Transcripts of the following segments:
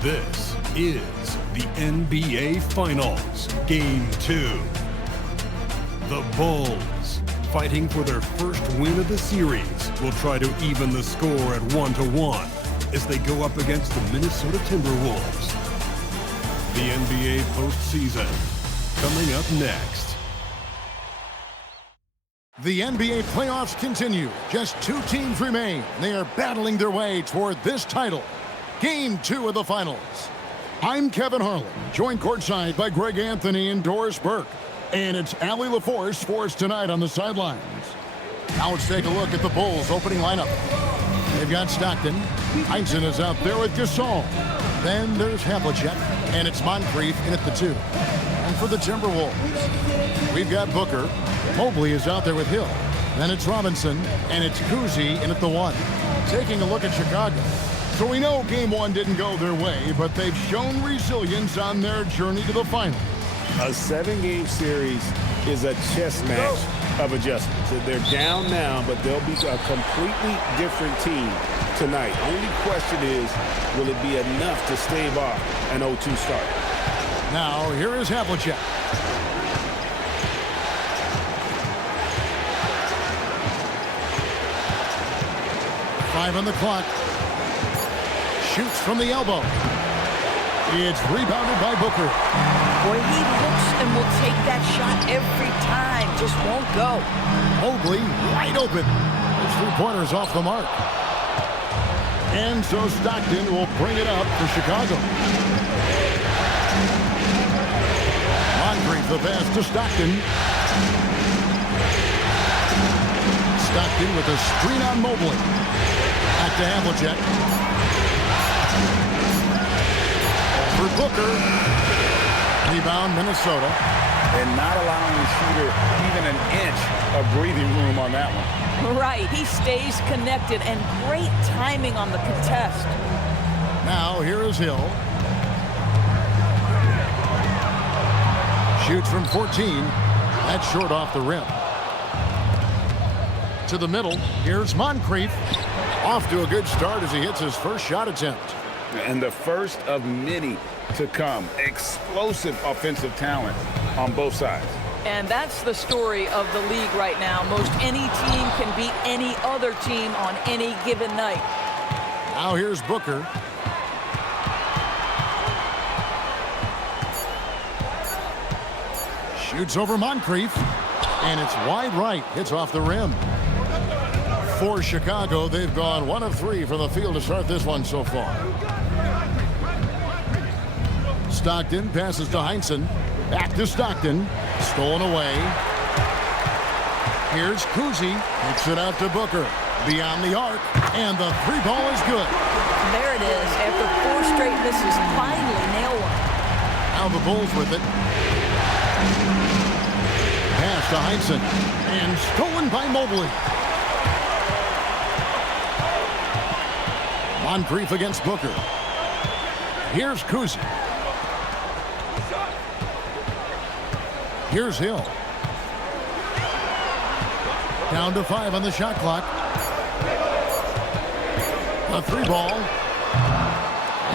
This is the NBA Finals, Game 2. The Bulls, fighting for their first win of the series, will try to even the score at 1-1 as they go up against the Minnesota Timberwolves. The NBA postseason, coming up next. The NBA playoffs continue. Just 2 teams remain. They are battling their way toward this title. Game 2 of the finals. I'm Kevin Harlan, joined courtside by Greg Anthony and Doris Burke. And it's Allie LaForce for us tonight on the sidelines. Now let's take a look at the Bulls' opening lineup. They've got Stockton. Heinsohn is out there with Gasol. Then there's Havlicek, and it's Moncrief in at the 2. And for the Timberwolves, we've got Booker. Mobley is out there with Hill. Then it's Robinson, and it's Cousy in at the 1. Taking a look at Chicago. So we know Game 1 didn't go their way, but they've shown resilience on their journey to the final. A 7-game series is a chess match of adjustments. They're down now, but they'll be a completely different team tonight. Only question is, will it be enough to stave off an 0-2 start? Now, here is Havlicek. Five on the clock. Shoots from the elbow. It's rebounded by Booker. Boy, he looks and will take that shot every time. Just won't go. Mobley wide open. His 3-pointer's off the mark. And so Stockton will bring it up for Chicago. Moncrief the pass to Stockton. Stockton with a screen on Mobley. Back to Havlicek. For Booker. Rebound, Minnesota. And not allowing the shooter even an inch of breathing room on that one. Right, he stays connected, and great timing on the contest. Now, here is Hill. Shoots from 14. That's short off the rim. To the middle, here's Moncrief. Off to a good start as he hits his first shot attempt. And the first of many to come. Explosive offensive talent on both sides. And that's the story of the league right now. Most any team can beat any other team on any given night. Now here's Booker. Shoots over Moncrief. And it's wide right. Hits off the rim. For Chicago, they've gone 1 of 3 from the field to start this one so far. Stockton passes to Heinsohn. Back to Stockton. Stolen away. Here's Cousy. Kicks it out to Booker. Beyond the arc. And the 3-ball is good. There it is. After 4 straight misses, finally nail one. Now the Bulls with it. Pass to Heinsohn. And stolen by Mobley. Moncrief against Booker. Here's Cousy. Here's Hill. Down to 5 on the shot clock. A 3-ball.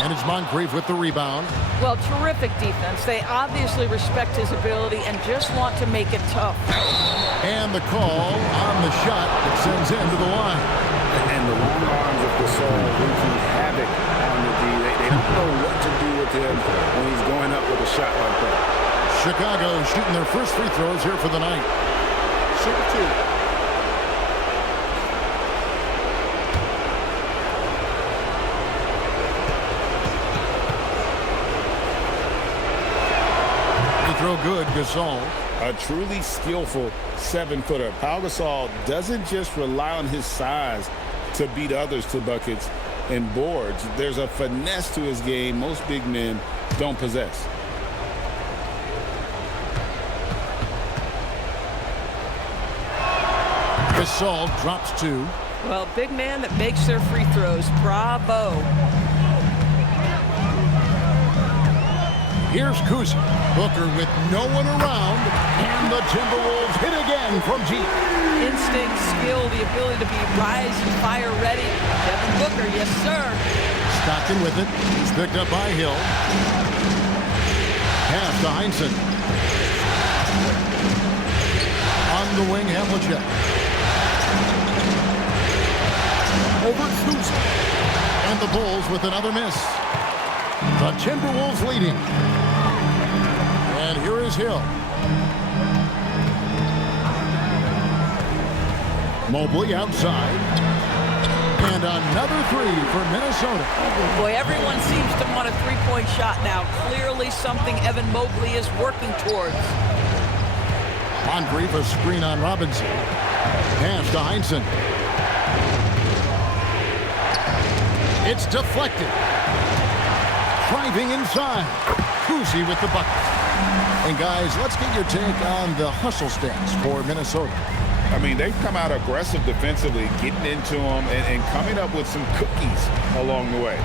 And it's Moncrief with the rebound. Well, terrific defense. They obviously respect his ability and just want to make it tough. And the call on the shot that sends him to the line. And the long arms of Gasol wreaking havoc on the D. They don't know what to do with him when he's going up with a shot like that. Chicago shooting their first free throws here for the night. Shooting 2. Free throw good, Gasol. A truly skillful 7-footer. Pau Gasol doesn't just rely on his size to beat others to buckets and boards. There's a finesse to his game most big men don't possess. Gasol drops 2. Well, big man that makes their free throws. Bravo. Here's Cousy. Booker with no one around. And the Timberwolves hit again from deep. Instinct, skill, the ability to be rise and fire ready. Devin Booker, yes, sir. Stockton with it. He's picked up by Hill. Pass to Heinsohn. On the wing, Havlicek. Over Cousy. And the Bulls with another miss. The Timberwolves leading. And here is Hill. Mobley outside. And another three for Minnesota. Boy, everyone seems to want a three-point shot now. Clearly something Evan Mobley is working towards. Moncrief, a screen on Robinson. Pass to Heinsohn. It's deflected. Driving inside. Cousy with the bucket. And guys, let's get your take on the hustle stats for Minnesota. I mean, they've come out aggressive defensively, getting into them and coming up with some cookies along the way.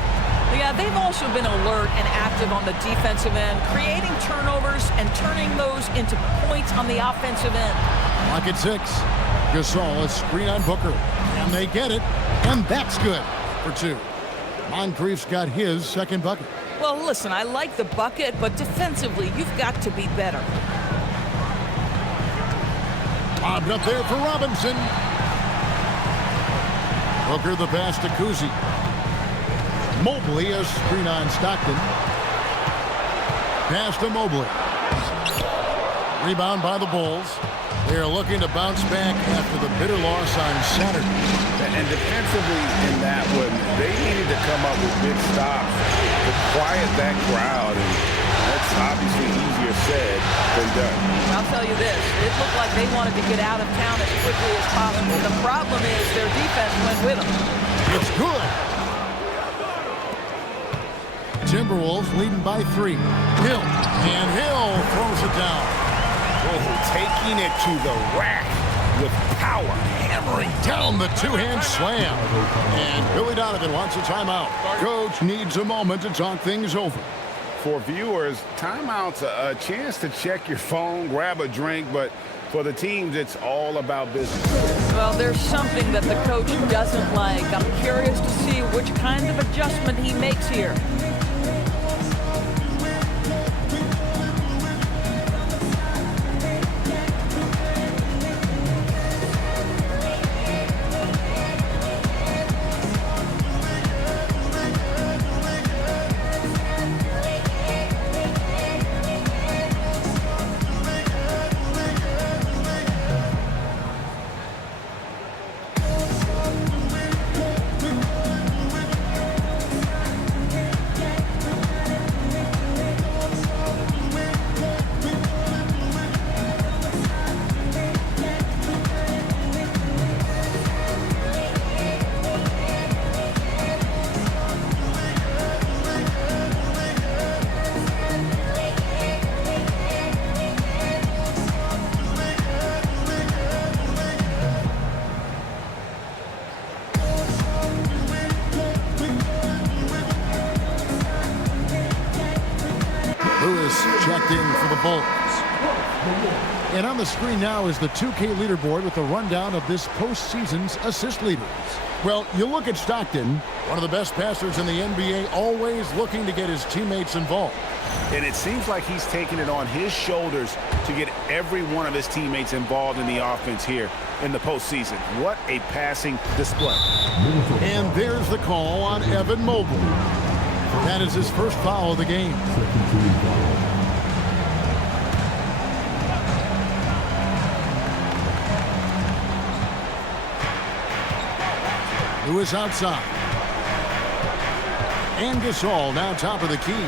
Yeah, they've also been alert and active on the defensive end, creating turnovers and turning those into points on the offensive end. Lock at 6. Gasol, a screen on Booker. And they get it. And that's good for 2. Moncrief's got his second bucket. Well, listen, I like the bucket, but defensively, you've got to be better. Lobbed up there for Robinson. Booker the pass to Cousy. Mobley, a screen on Stockton. Pass to Mobley. Rebound by the Bulls. They are looking to bounce back after the bitter loss on Saturday. And defensively in that one, they needed to come up with big stops to quiet that crowd. And that's obviously easier said than done. I'll tell you this, it looked like they wanted to get out of town as quickly as possible. The problem is their defense went with them. It's good. Timberwolves leading by 3. Hill. And Hill throws it down. Oh, taking it to the rack with power. Hammering down the two-hand slam. And Billy Donovan wants a timeout. Coach needs a moment to talk things over. For viewers, timeout's a chance to check your phone, grab a drink, but for the teams, it's all about business. Well, there's something that the coach doesn't like. I'm curious to see which kind of adjustment he makes here. Checked in for the Bulls. And on the screen now is the 2K leaderboard with a rundown of this postseason's assist leaders. Well, you look at Stockton, one of the best passers in the NBA, always looking to get his teammates involved. And it seems like he's taking it on his shoulders to get every one of his teammates involved in the offense here in the postseason. What a passing display. And there's the call on Evan Mobley. That is his first foul of the game. Lewis outside. And Gasol now top of the key.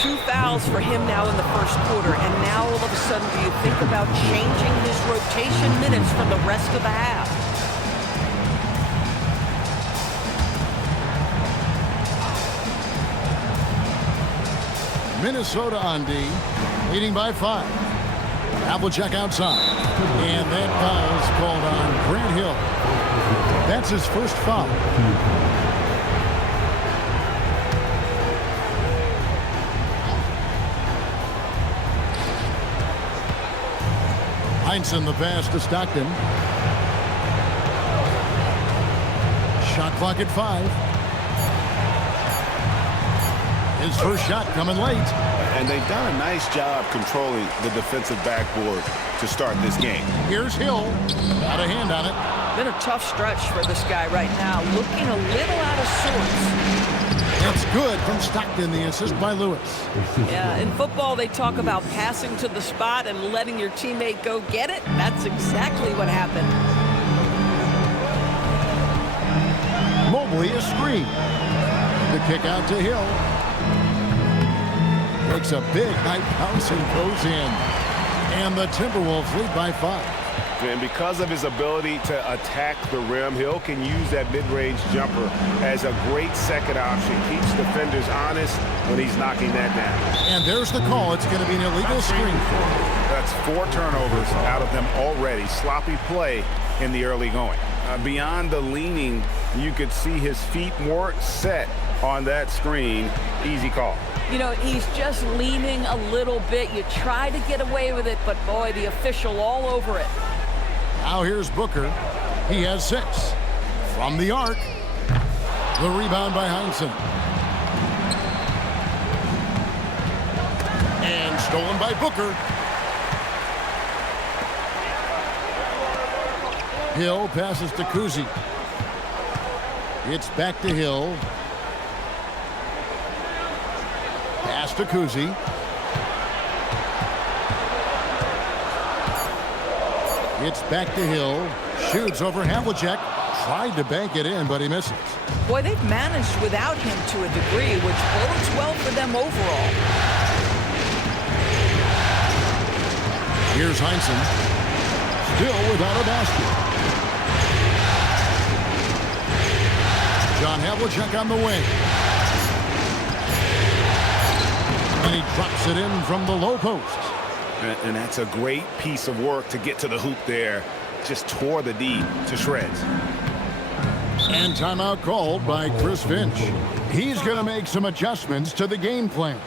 2 fouls for him now in the first quarter, and now all of a sudden do you think about changing his rotation minutes for the rest of the half? Minnesota on D, leading by 5. Havlicek outside. And that foul is called on Grant Hill. That's his first foul. Heinsohn the pass to Stockton. Shot clock at 5. His first shot coming late. And they've done a nice job controlling the defensive backboard to start this game. Here's Hill. Got a hand on it. Been a tough stretch for this guy right now. Looking a little out of sorts. That's good from Stockton, the assist by Lewis. Yeah, in football, they talk about passing to the spot and letting your teammate go get it. That's exactly what happened. Mobley a screen. The kick out to Hill. Takes a big high bounce and goes in. And the Timberwolves lead by 5. And because of his ability to attack the rim, Hill can use that mid-range jumper as a great second option. Keeps defenders honest when he's knocking that down. And there's the call. It's going to be an illegal screen. That's 4 turnovers out of them already. Sloppy play in the early going. Beyond the leaning, you could see his feet more set on that screen. Easy call. You know, he's just leaning a little bit. You try to get away with it, but boy, the official all over it. Now here's Booker. He has 6. From the arc. The rebound by Heinsohn. And stolen by Booker. Hill passes to Cousy. It's back to Hill. Pass to Cousy. It's back to Hill. Shoots over Havlicek. Tried to bank it in, but he misses. Boy, they've managed without him to a degree, which bodes well for them overall. Here's Heinsohn. Still without a basket. John Havlicek on the wing. And he drops it in from the low post. And that's a great piece of work to get to the hoop there. Just tore the D to shreds. And timeout called by Chris Finch. He's going to make some adjustments to the game plan.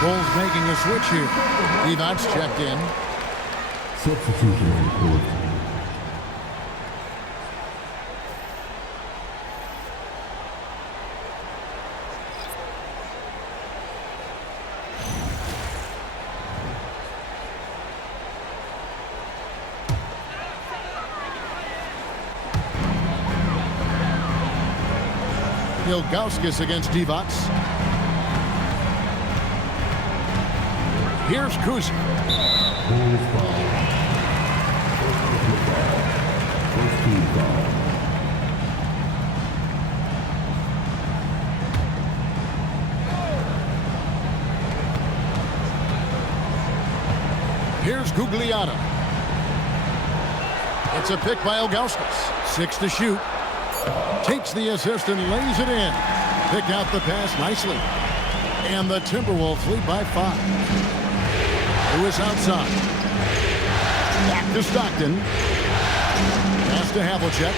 Bulls making a switch here. Devon's checked in. Substitution on court. Ilgauskas against Devon's. Here's Cousy. Bulls foul. First team foul. Here's Gugliotta. It's a pick by Ilgauskas. 6 to shoot. Takes the assist and lays it in. Pick out the pass nicely. And the Timberwolves lead by 5. Lewis outside. Back to Stockton. Pass to Havlicek.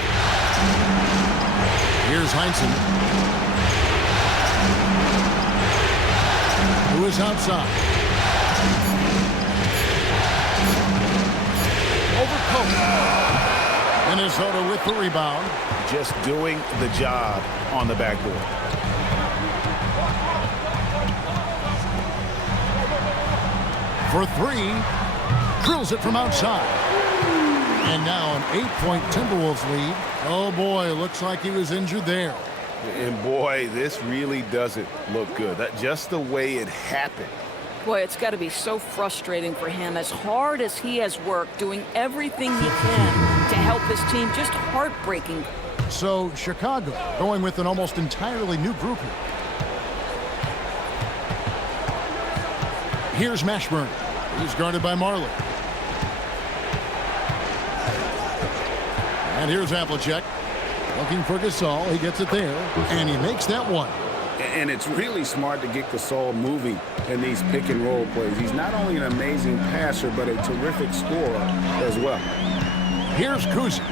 Here's Heinsohn. Lewis outside. Over Cope. Minnesota with the rebound. Just doing the job on the backboard. For three. Drills it from outside. And now an 8-point Timberwolves lead. Oh, boy, looks like he was injured there. And, boy, this really doesn't look good. Just the way it happened. Boy, it's got to be so frustrating for him. As hard as he has worked, doing everything he can to help his team, just heartbreaking. So, Chicago going with an almost entirely new group here. Here's Mashburn. He's guarded by Majerle. And here's Havlicek. Looking for Gasol. He gets it there. And he makes that one. And it's really smart to get Gasol moving in these pick-and-roll plays. He's not only an amazing passer, but a terrific scorer as well. Here's Cousy.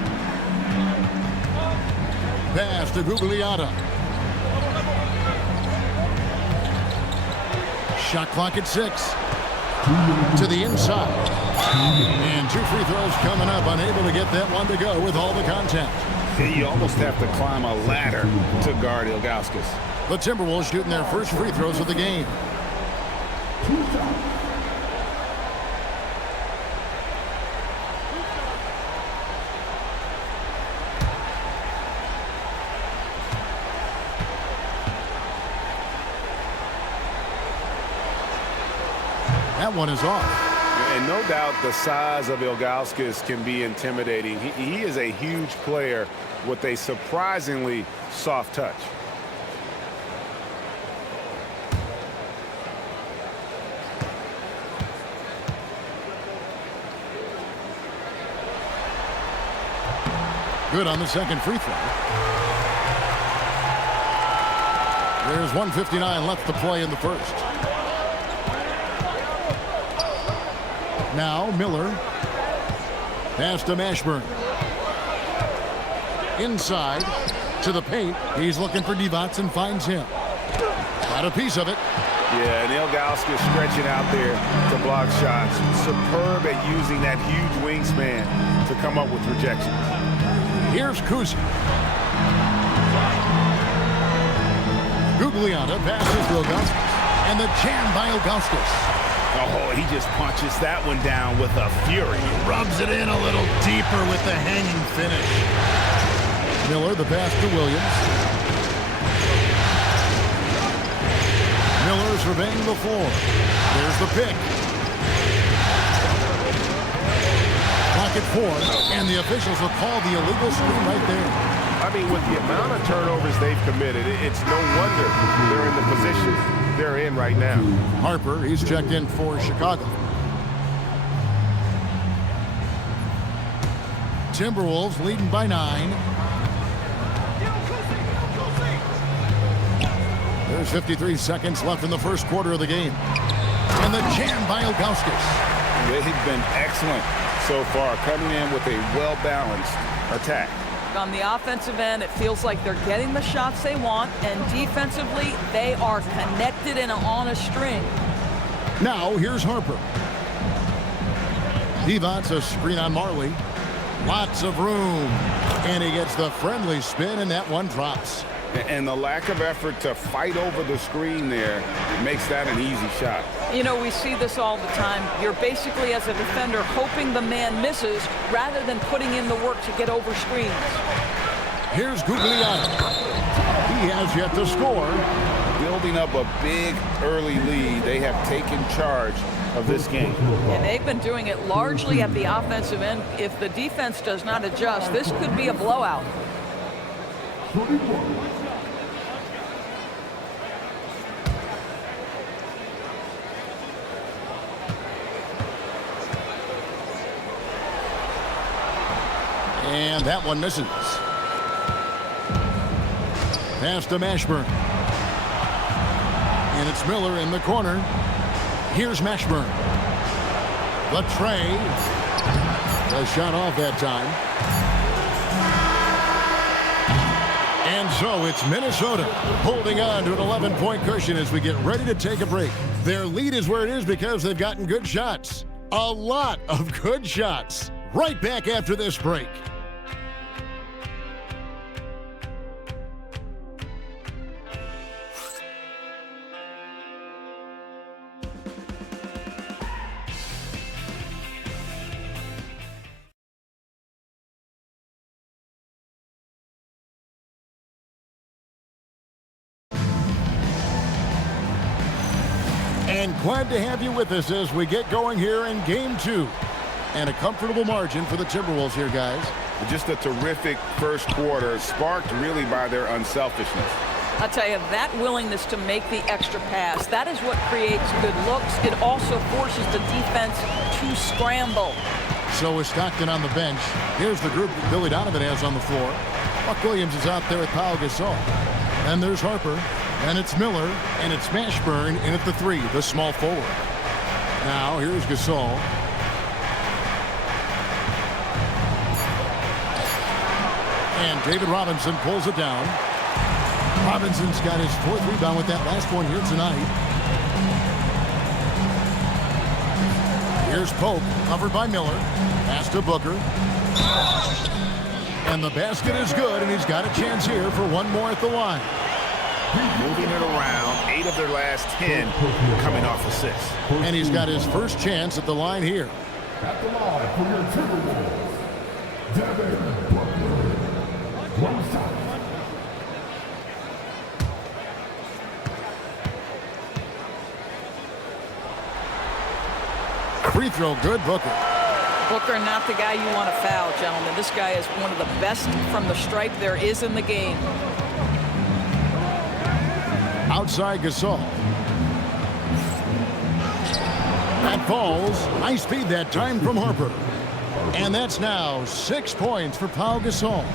Pass to Gugliotta. Shot clock at 6. To the inside. And 2 free throws coming up. Unable to get that one to go with all the contact. You almost have to climb a ladder to guard Ilgauskas. The Timberwolves shooting their first free throws of the game. That one is off. And no doubt the size of Ilgauskas can be intimidating. He is a huge player with a surprisingly soft touch. Good on the second free throw. There's 1:59 left to play in the first. Now Miller. Pass to Mashburn. Inside to the paint. He's looking for Divac and finds him. Got a piece of it. Yeah, and Ilgauskas stretching out there to block shots. Superb at using that huge wingspan to come up with rejections. Here's Cousy. Gugliotta passes to Ilgauskas. And the jam by Ilgauskas. Oh, he just punches that one down with a fury. Rubs it in a little deeper with the hanging finish. Miller, the pass to Williams. Miller surveying the floor. There's the pick. Clock at 4, and the officials will call the illegal screen right there. I mean, with the amount of turnovers they've committed, it's no wonder they're in the position they're in right now. Harper, he's checked in for Chicago. Timberwolves leading by 9. There's 53 seconds left in the first quarter of the game. And the jam by Ilgauskas. They've been excellent so far, coming in with a well-balanced attack. On the offensive end, it feels like they're getting the shots they want, and defensively, they are connected and on a string. Now, here's Harper. Divac, a screen on Majerle. Lots of room. And he gets the friendly spin, and that one drops. And the lack of effort to fight over the screen there makes that an easy shot. You know, we see this all the time. You're basically, as a defender, hoping the man misses rather than putting in the work to get over screens. Here's Gugliotta. He has yet to score. Building up a big early lead, they have taken charge of this game. And they've been doing it largely at the offensive end. If the defense does not adjust, this could be a blowout. And that one misses. Pass to Mashburn. And it's Miller in the corner. Here's Mashburn. The tray. The shot off that time. And so it's Minnesota holding on to an 11-point cushion as we get ready to take a break. Their lead is where it is because they've gotten good shots. A lot of good shots. Right back after this break. And glad to have you with us as we get going here in Game 2. And a comfortable margin for the Timberwolves here, guys. Just a terrific first quarter, sparked really by their unselfishness. I'll tell you, that willingness to make the extra pass, that is what creates good looks. It also forces the defense to scramble. So is Stockton on the bench. Here's the group that Billy Donovan has on the floor. Buck Williams is out there with Pau Gasol. And there's Harper. And it's Miller. And it's Mashburn in at the 3, the small forward. Now, here's Gasol. And David Robinson pulls it down. Robinson's got his 4th rebound with that last one here tonight. Here's Pope, covered by Miller. Pass to Booker. And the basket is good, and he's got a chance here for one more at the line. Moving it around, 8 of their last 10 coming off assists. And he's got his first chance at the line here. At the line for your Timberwolves, Devin Booker. One time. Free throw good, Booker. Booker, not the guy you want to foul, gentlemen. This guy is one of the best from the stripe there is in the game. Outside Gasol. That falls. Nice feed that time from Harper. And that's now 6 points for Pau Gasol.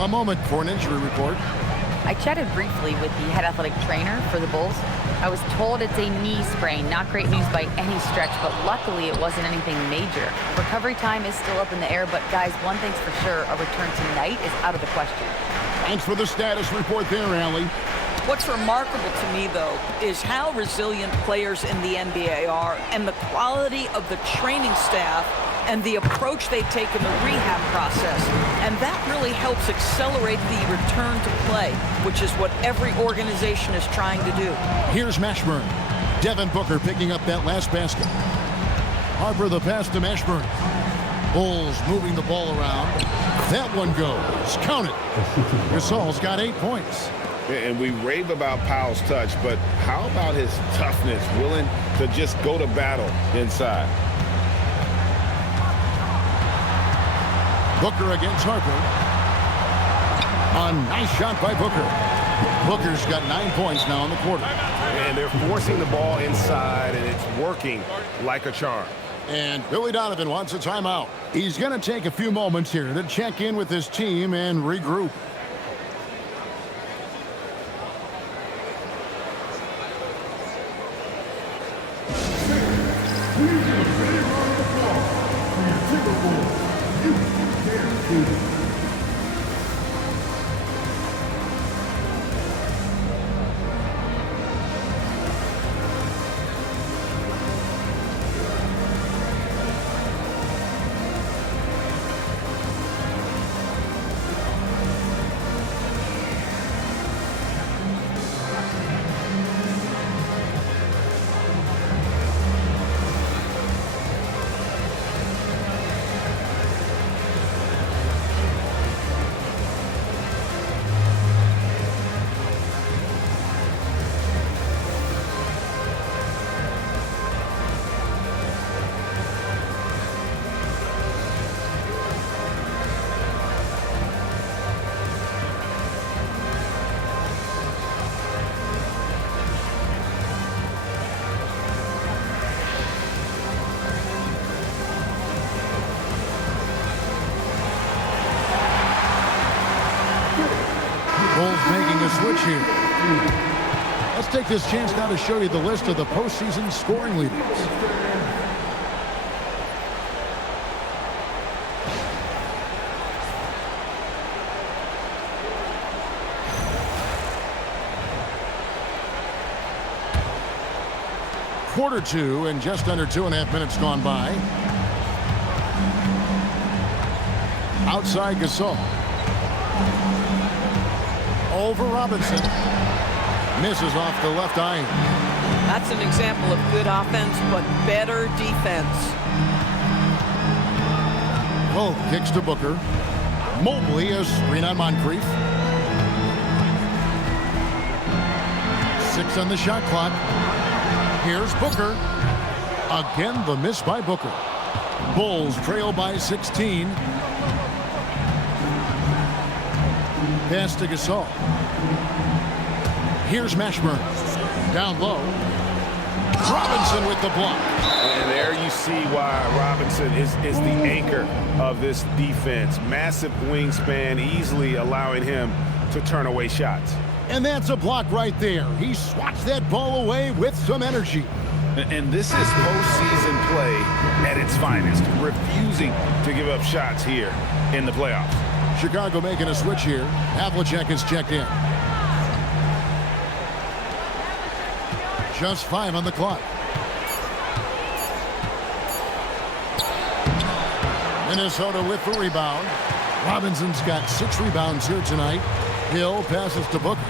A moment for an injury report. I chatted briefly with the head athletic trainer for the Bulls. I was told it's a knee sprain. Not great news by any stretch, but luckily it wasn't anything major. Recovery time is still up in the air, but guys, one thing's for sure, a return tonight is out of the question. Thanks for the status report there, Allie. What's remarkable to me, though, is how resilient players in the NBA are and the quality of the training staff and the approach they take in the rehab process. And that really helps accelerate the return to play, which is what every organization is trying to do. Here's Mashburn. Devin Booker picking up that last basket. Harper the pass to Mashburn. Bulls moving the ball around. That one goes. Count it. Gasol's got 8 points. And we rave about Pau's touch, but how about his toughness, willing to just go to battle inside? Booker against Harper. A nice shot by Booker. Booker's got 9 points now in the quarter. And they're forcing the ball inside, and it's working like a charm. And Billy Donovan wants a timeout. He's going to take a few moments here to check in with his team and regroup. Bulls making a switch here. Let's take this chance now to show you the list of the postseason scoring leaders. Quarter 2 and just under 2.5 minutes gone by. Outside Gasol. Over Robinson. Misses off the left iron. That's an example of good offense, but better defense. Pope kicks to Booker. Mobley is screen on Moncrief. 6 on the shot clock. Here's Booker. Again, the miss by Booker. Bulls trail by 16. Pass to Gasol. Here's Mashburn. Down low. Robinson with the block. And there you see why Robinson is the anchor of this defense. Massive wingspan, easily allowing him to turn away shots. And that's a block right there. He swats that ball away with some energy. And this is postseason play at its finest, refusing to give up shots here in the playoffs. Chicago making a switch here. Havlicek is checked in. Just 5 on the clock. Minnesota with the rebound. Robinson's got 6 rebounds here tonight. Hill passes to Booker.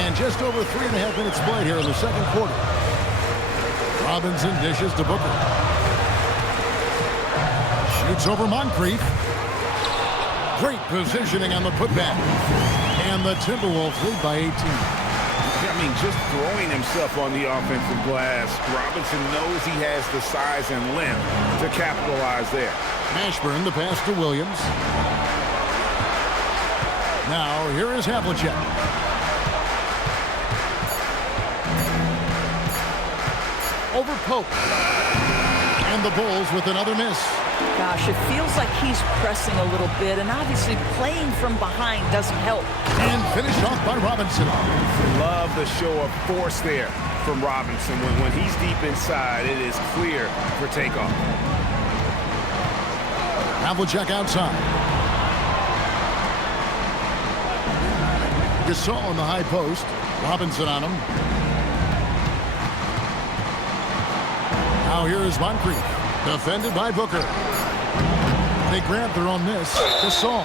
And just over 3.5 minutes played here in the second quarter. Robinson dishes to Booker. Shoots over Moncrief. Great positioning on the putback. And the Timberwolves lead by 18. I mean, just throwing himself on the offensive glass. Robinson knows he has the size and length to capitalize there. Mashburn, the pass to Williams. Now, here is Havlicek. Over Pope. And the Bulls with another miss. Gosh, it feels like he's pressing a little bit, and obviously playing from behind doesn't help. And finished off by Robinson. Love the show of force there from Robinson. When he's deep inside, it is clear for takeoff. Havlicek outside. Gasol on the high post. Robinson on him. Now here is Moncrief. Defended by Booker. They grab their own miss. Gasol.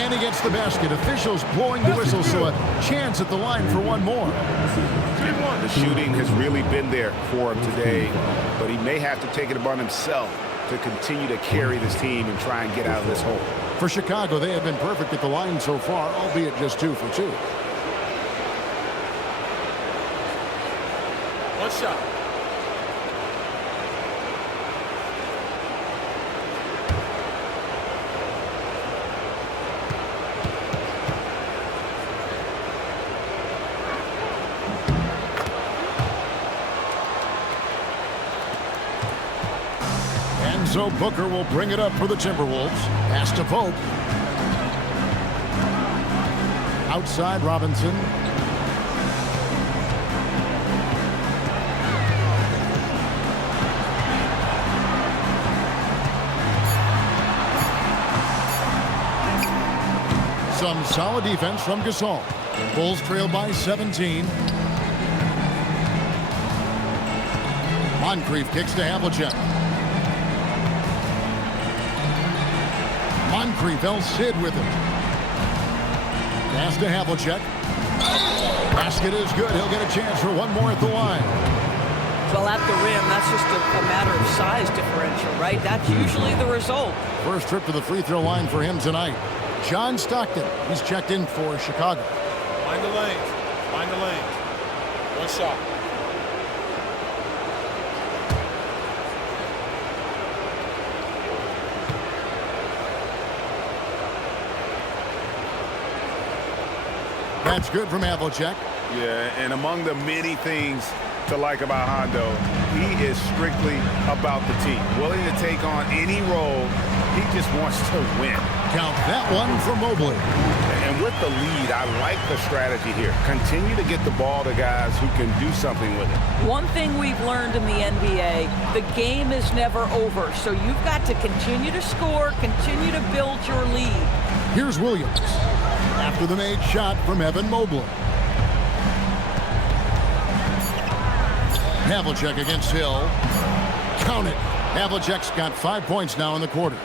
And he gets the basket. Officials blowing the whistle, so a chance at the line for one more. The shooting has really been there for him today, but he may have to take it upon himself to continue to carry this team and try and get out of this hole. For Chicago, they have been perfect at the line so far, albeit just 2 for 2. One shot. So Booker will bring it up for the Timberwolves. Pass to Pope. Outside Robinson. Some solid defense from Gasol. Bulls trail by 17. Moncrief kicks to Havlicek. Moncrief, El Cid with it. Pass to Havlicek. Basket is good. He'll get a chance for one more at the line. Well, at the rim, that's just a matter of size differential, right? That's usually the result. First trip to the free throw line for him tonight. John Stockton, he's checked in for Chicago. Find the lanes. Find the lanes. One shot. That's good from Havlicek. Yeah, and among the many things to like about Hondo, he is strictly about the team. Willing to take on any role. He just wants to win. Count that one for Mobley. And with the lead, I like the strategy here. Continue to get the ball to guys who can do something with it. One thing we've learned in the NBA, the game is never over. So you've got to continue to score, continue to build your lead. Here's Williams. After the made shot from Evan Mobley. Havlicek against Hill. Count it. Havlicek's got 5 points now in the quarter.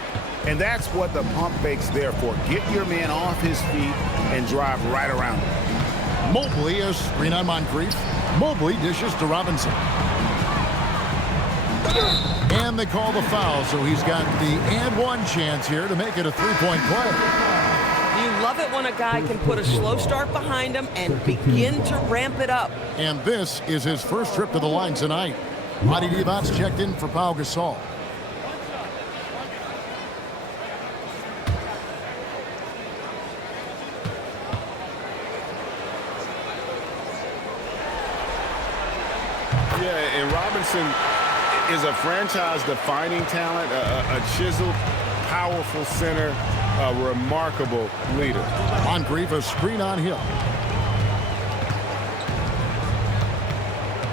And that's what the pump fake's there for. Get your man off his feet and drive right around him. Mobley is screen on Moncrief. Mobley dishes to Robinson. And they call the foul, so he's got the and one chance here to make it a three-point play. You Love it when a guy can put a slow start behind him and begin to ramp it up. And this is his first trip to the line tonight. Marty Divac checked in for Pau Gasol. Yeah, and Robinson is a franchise-defining talent, a chiseled, powerful center, a remarkable leader. Moncrief, a screen on Hill.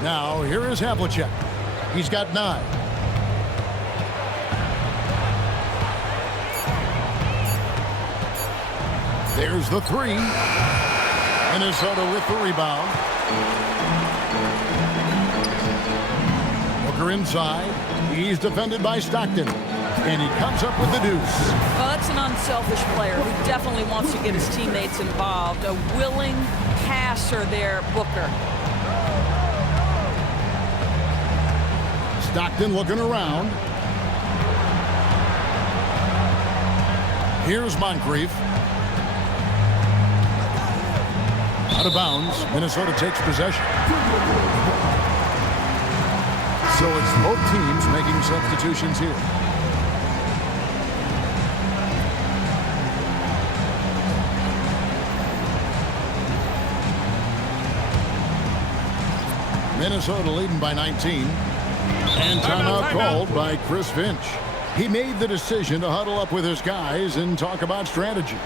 Now, here is Havlicek. He's got 9. There's the 3. Minnesota with the rebound. Booker inside. He's defended by Stockton. And he comes up with the deuce. Well, that's an unselfish player who definitely wants to get his teammates involved. A willing passer there, Booker. Stockton looking around. Here's Moncrief. Out of bounds. Minnesota takes possession. So it's both teams making substitutions here. Minnesota leading by 19. And timeout called by Chris Finch. He made the decision to huddle up with his guys and talk about strategy.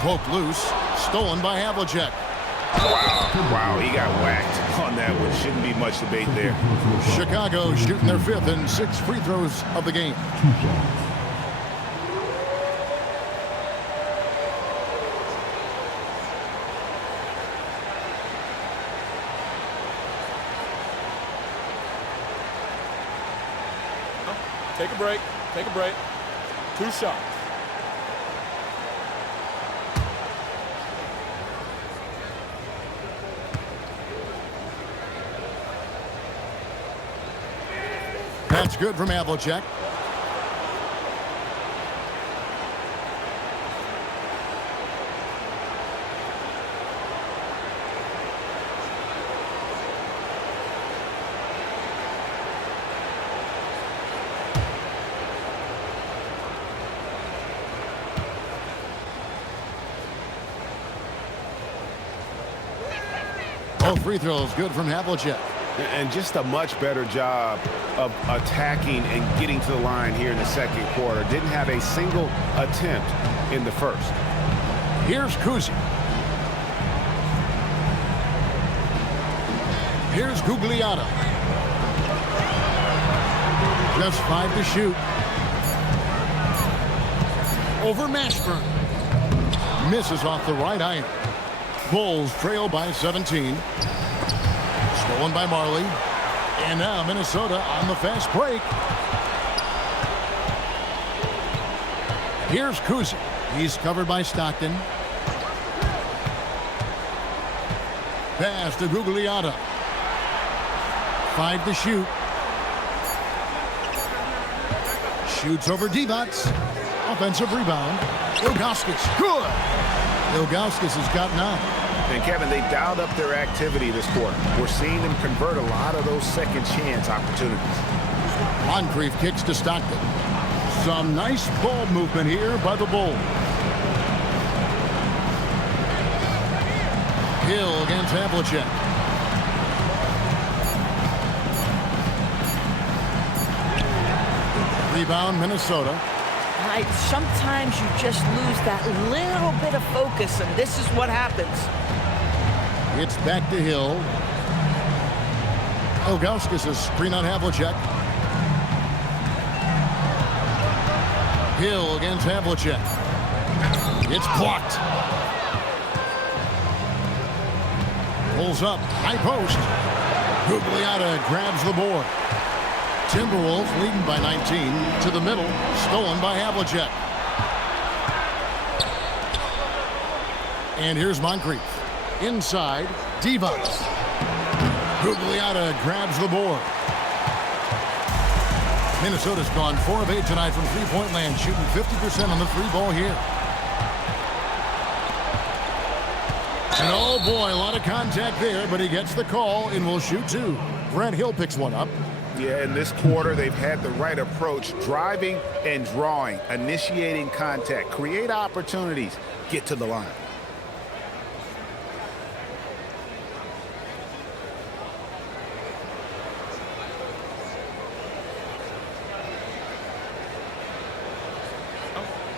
Poked loose. Stolen by Havlicek. Wow, he got whacked on that one. Shouldn't be much debate there. Chicago shooting their 5th and 6th free throws of the game. Take a break. Take a break. 2 shots. That's good from Havlicek. Both free throws good from Havlicek. And just a much better job of attacking and getting to the line here in the second quarter. Didn't have a single attempt in the first. Here's Cousy. Here's Gugliotta. Just 5 to shoot. Over Mashburn. Misses off the right iron. Bulls trail by 17. Stolen by Marley. And now Minnesota on the fast break. Here's Cousy. He's covered by Stockton. Pass to Gugliotta. 5 to shoot. Shoots over Divac. Offensive rebound. Ilgauskas. Good. Ilgauskas has gotten out. And Kevin, they dialed up their activity this quarter. We're seeing them convert a lot of those second chance opportunities. Moncrief kicks to Stockton. Some nice ball movement here by the Bulls. Hill against Havlicek. Rebound, Minnesota. Sometimes you just lose that little bit of focus, and this is what happens. It's back to Hill. Ilgauskas is screen on Havlicek. Hill against Havlicek. It's blocked. Pulls up, high post. Gugliotta grabs the board. Timberwolves leading by 19 to the middle, stolen by Havlicek. And here's Moncrief. Inside, Divac. Gugliotta grabs the board. Minnesota's gone 4 of 8 tonight from three-point land, shooting 50% on the three ball here. And oh boy, a lot of contact there, but he gets the call and will shoot 2. Grant Hill picks one up. Yeah, in this quarter, they've had the right approach, driving and drawing, initiating contact, create opportunities, get to the line.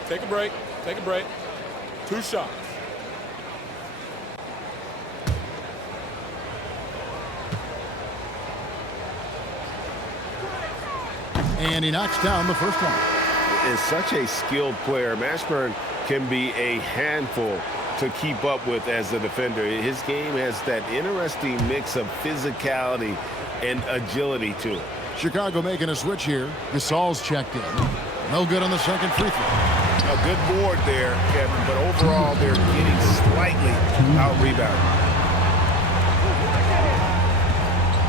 Take a break. Take a break. 2 shots. And he knocks down the first one. Is such a skilled player. Mashburn can be a handful to keep up with as a defender. His game has that interesting mix of physicality and agility to it. Chicago making a switch here. Gasol's checked in. No good on the second free throw. A good board there, Kevin, but overall they're getting slightly out-rebounded.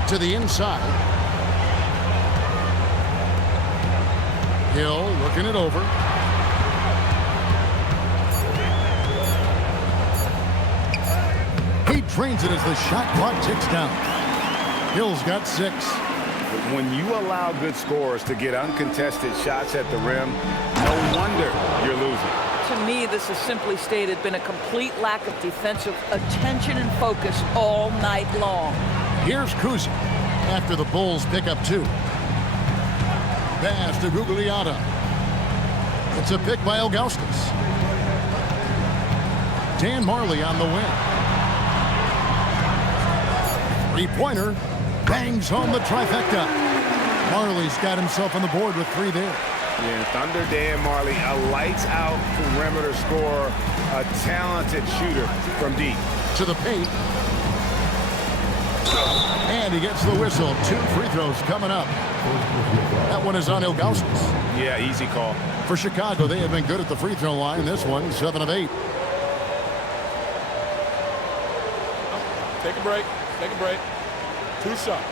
To the inside. Hill looking it over. He drains it as the shot clock ticks down. Hill's got 6. When you allow good scorers to get uncontested shots at the rim, no wonder you're losing. To me, this has simply stated been a complete lack of defensive attention and focus all night long. Here's Cousy after the Bulls pick up 2. Pass to Gugliotta. It's a pick by Ilgauskas. Dan Majerle on the win. Three-pointer. Bangs home the trifecta. Majerle's got himself on the board with 3 there. Yeah, Thunder Dan Majerle, a lights-out perimeter scorer, a talented shooter from deep. To the paint. And he gets the whistle. 2 free throws coming up. That one is on Ilgauskas. Yeah, easy call. For Chicago, they have been good at the free throw line. This one, 7 of 8. Take a break. Take a break. 2 shots.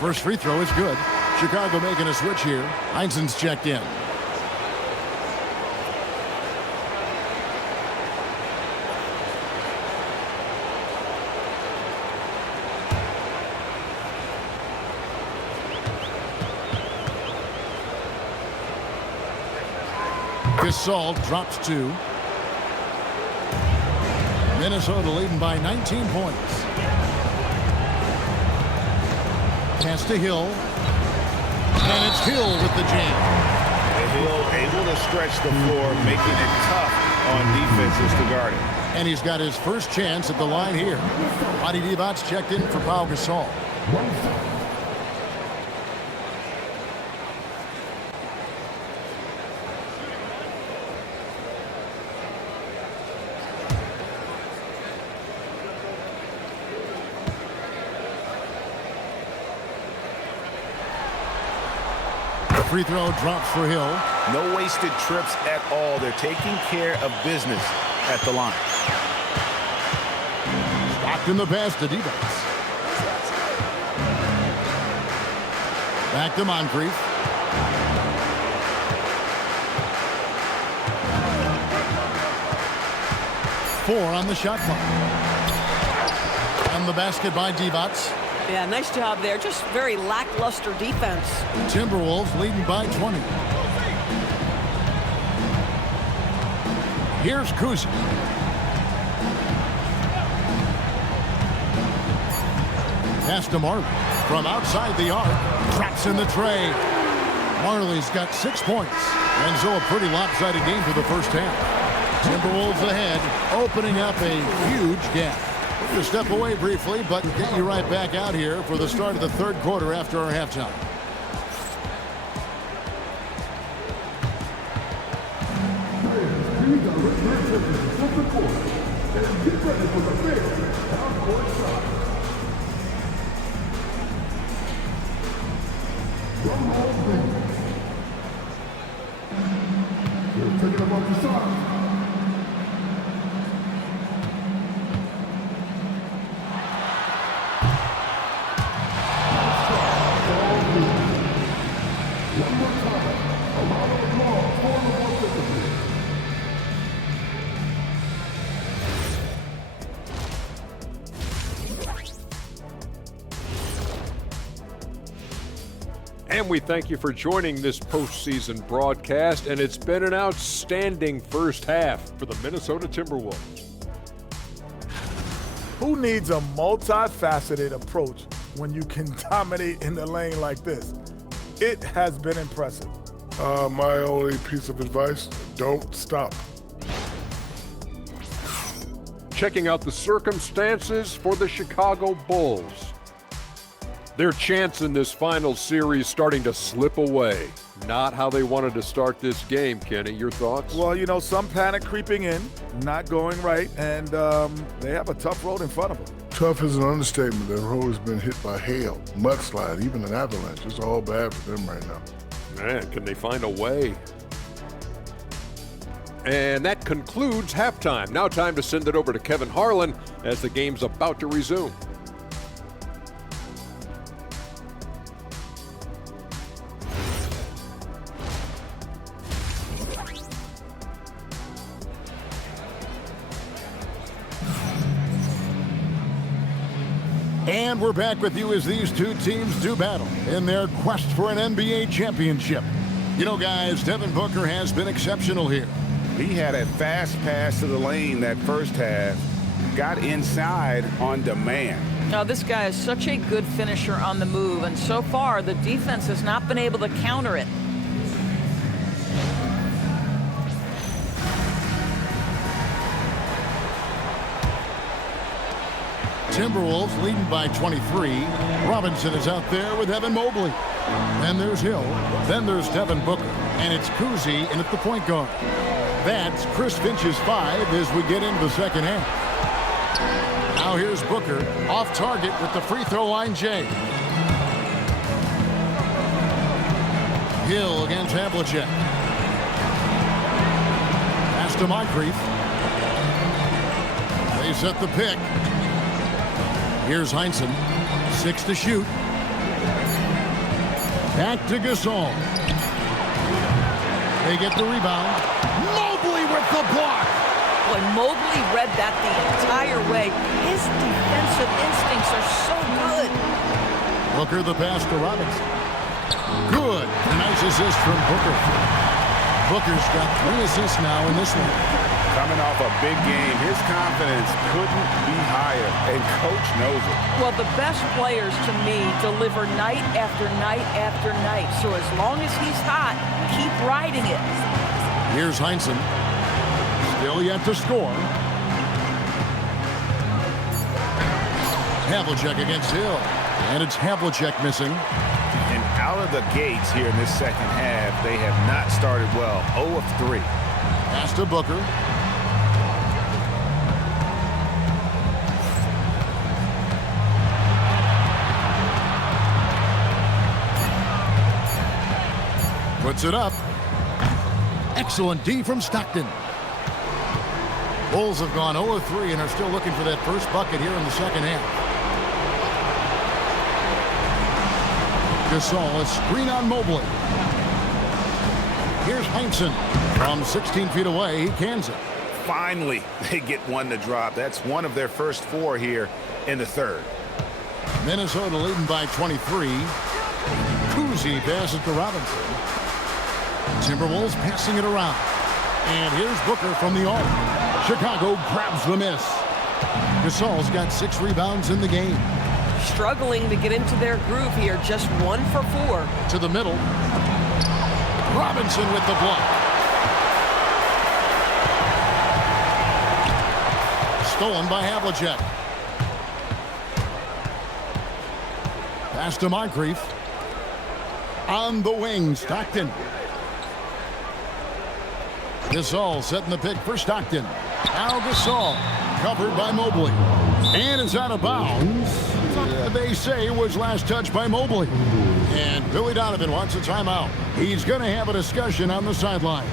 First free throw is good. Chicago making a switch here. Heinzen's checked in. Gasol drops 2. Minnesota leading by 19 points. Pass to Hill. And it's Hill with the jam. Hill able to stretch the floor, making it tough on defenses to guard it. And he's got his first chance at the line here. Roddy Divac checked in for Pau Gasol. free throw drops for Hill. No wasted trips at all. They're taking care of business at the line. Stockton the pass to Devin. Back to Moncrief. Four on the shot clock. And the basket by Divac. Yeah, nice job there. Just very lackluster defense. Timberwolves leading by 20. Here's Cousy. Pass to Majerle. From outside the arc. Traps in the tray. Majerle's got 6 points. And so a pretty lopsided game for the first half. Timberwolves ahead, opening up a huge gap. To step away briefly, but get you right back out here for the start of the third quarter after our halftime. Please direct your attention to second quarter and get ready for the big half-court shot. From all things. They're taking them off the shot. And we thank you for joining this postseason broadcast, and it's been an outstanding first half for the Minnesota Timberwolves. Who needs a multifaceted approach when you can dominate in the lane like this? It has been impressive. My only piece of advice, don't stop. Checking out the circumstances for the Chicago Bulls. Their chance in this final series starting to slip away. Not how they wanted to start this game, Kenny. Your thoughts? Well, you know, some panic creeping in, not going right, and they have a tough road in front of them. Tough is an understatement. Their road has been hit by hail, mudslide, even an avalanche. It's all bad for them right now. Man, can they find a way? And that concludes halftime. Now time to send it over to Kevin Harlan as the game's about to resume. And we're back with you as these two teams do battle in their quest for an NBA championship. You know, guys, Devin Booker has been exceptional here. He had a fast pass to the lane that first half. Got inside on demand. Now, this guy is such a good finisher on the move, and so far the defense has not been able to counter it. Timberwolves leading by 23. Robinson is out there with Evan Mobley. Then there's Hill. Then there's Devin Booker. And it's Cousy in at the point guard. That's Chris Finch's 5 as we get into the second half. Now here's Booker off target with the free throw line J. Hill against Havlicek. Pass to Moncrief. They set the pick. Here's Heinsohn. 6 to shoot. Back to Gasol. They get the rebound. Mobley with the block. Boy, Mobley read that the entire way. His defensive instincts are so good. Booker the pass to Robinson. Good. A nice assist from Booker. Booker's got 3 assists now in this one. Coming off a big game, his confidence couldn't be higher, and coach knows it. Well, the best players, to me, deliver night after night after night. So as long as he's hot, keep riding it. Here's Heinsohn. Still yet to score. Havlicek against Hill. And it's Havlicek missing. And out of the gates here in this second half, they have not started well. 0 of 3. Pass to Booker. Puts it up. Excellent D from Stockton. Bulls have gone 0-3 and are still looking for that first bucket here in the second half. Gasol, a screen on Mobley. Here's Heinsohn. From 16 feet away, he cans it. Finally, they get one to drop. That's one of their first 4 here in the third. Minnesota leading by 23. Cousy passes to Robinson. Timberwolves passing it around. And here's Booker from the arc. Chicago grabs the miss. Gasol's got 6 rebounds in the game. Struggling to get into their groove here. Just 1 for 4. To the middle. Robinson with the block. Stolen by Havlicek. Pass to Moncrief. On the wing, Stockton. Gasol setting the pick for Stockton. Now Gasol, covered by Mobley. And is out of bounds. They say was last touched by Mobley. And Billy Donovan wants a timeout. He's going to have a discussion on the sideline.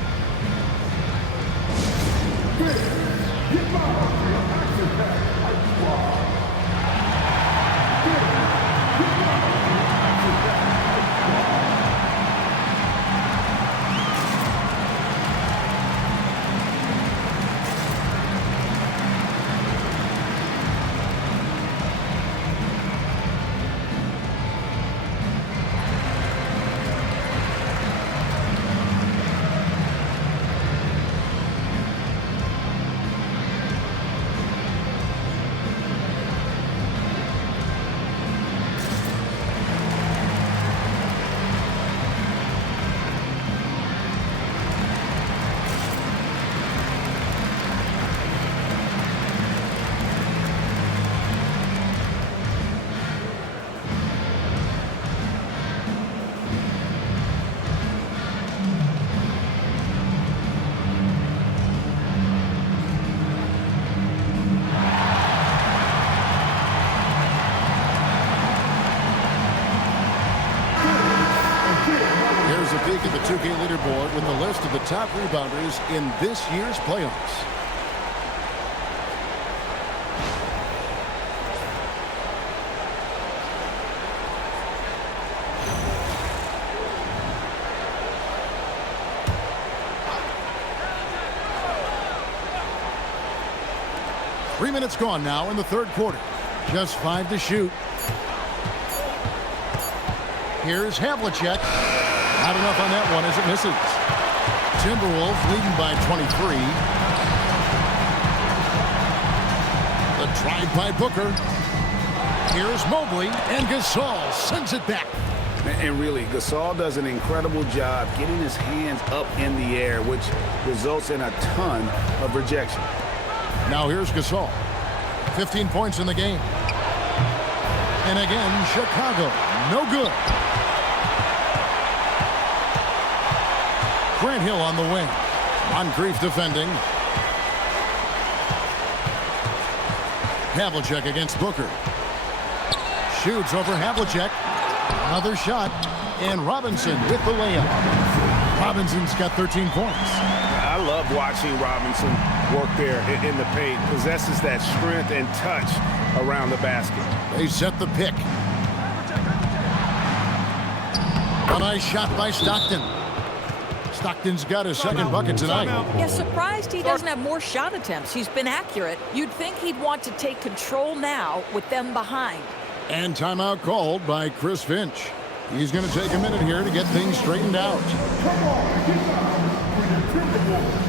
Peek at the 2K leaderboard with the list of the top rebounders in this year's playoffs. Three minutes gone now in the third quarter. Just 5 to shoot. Here's Havlicek. Not enough on that one as it misses. Timberwolves leading by 23. The drive by Booker. Here's Mobley, and Gasol sends it back. And really, Gasol does an incredible job getting his hands up in the air, which results in a ton of rejection. Now here's Gasol. 15 points in the game. And again, Chicago, no good. Grant Hill on the wing. Moncrief defending. Havlicek against Booker. Shoots over Havlicek. Another shot. And Robinson with the layup. Robinson's got 13 points. I love watching Robinson work there in the paint. Possesses that strength and touch around the basket. They set the pick. A nice shot by Stockton. Stockton's got his second bucket tonight. Yeah, surprised he doesn't have more shot attempts. He's been accurate. You'd think he'd want to take control now with them behind. And timeout called by Chris Finch. He's going to take a minute here to get things straightened out. Come on, get down for your Timberwolves.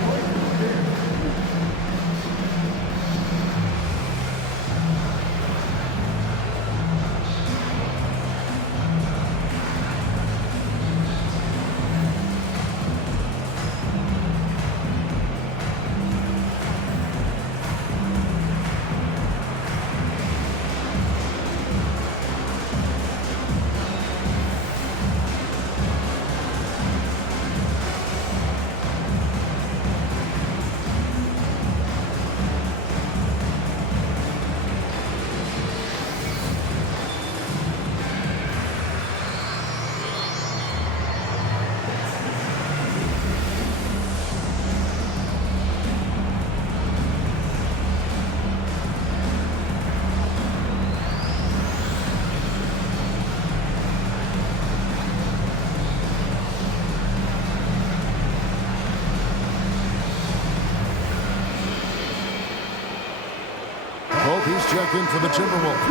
He's checked in for the Timberwolves.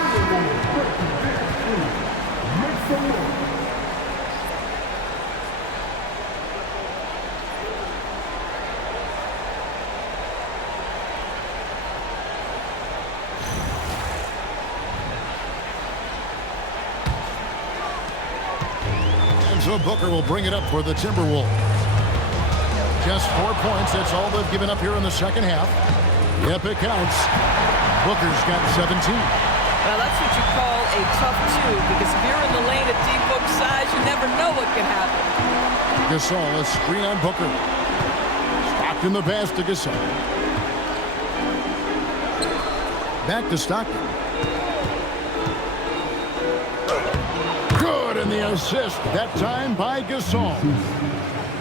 So Booker will bring it up for the Timberwolves. Just 4 points. That's all they've given up here in the second half. Yep, it counts. Booker's got 17. Well, that's what you call a tough two, because if you're in the lane at D-Book size, you never know what can happen. Gasol, a screen on Booker. Stockton the pass to Gasol. Back to Stockton. Good, and the assist, that time by Gasol.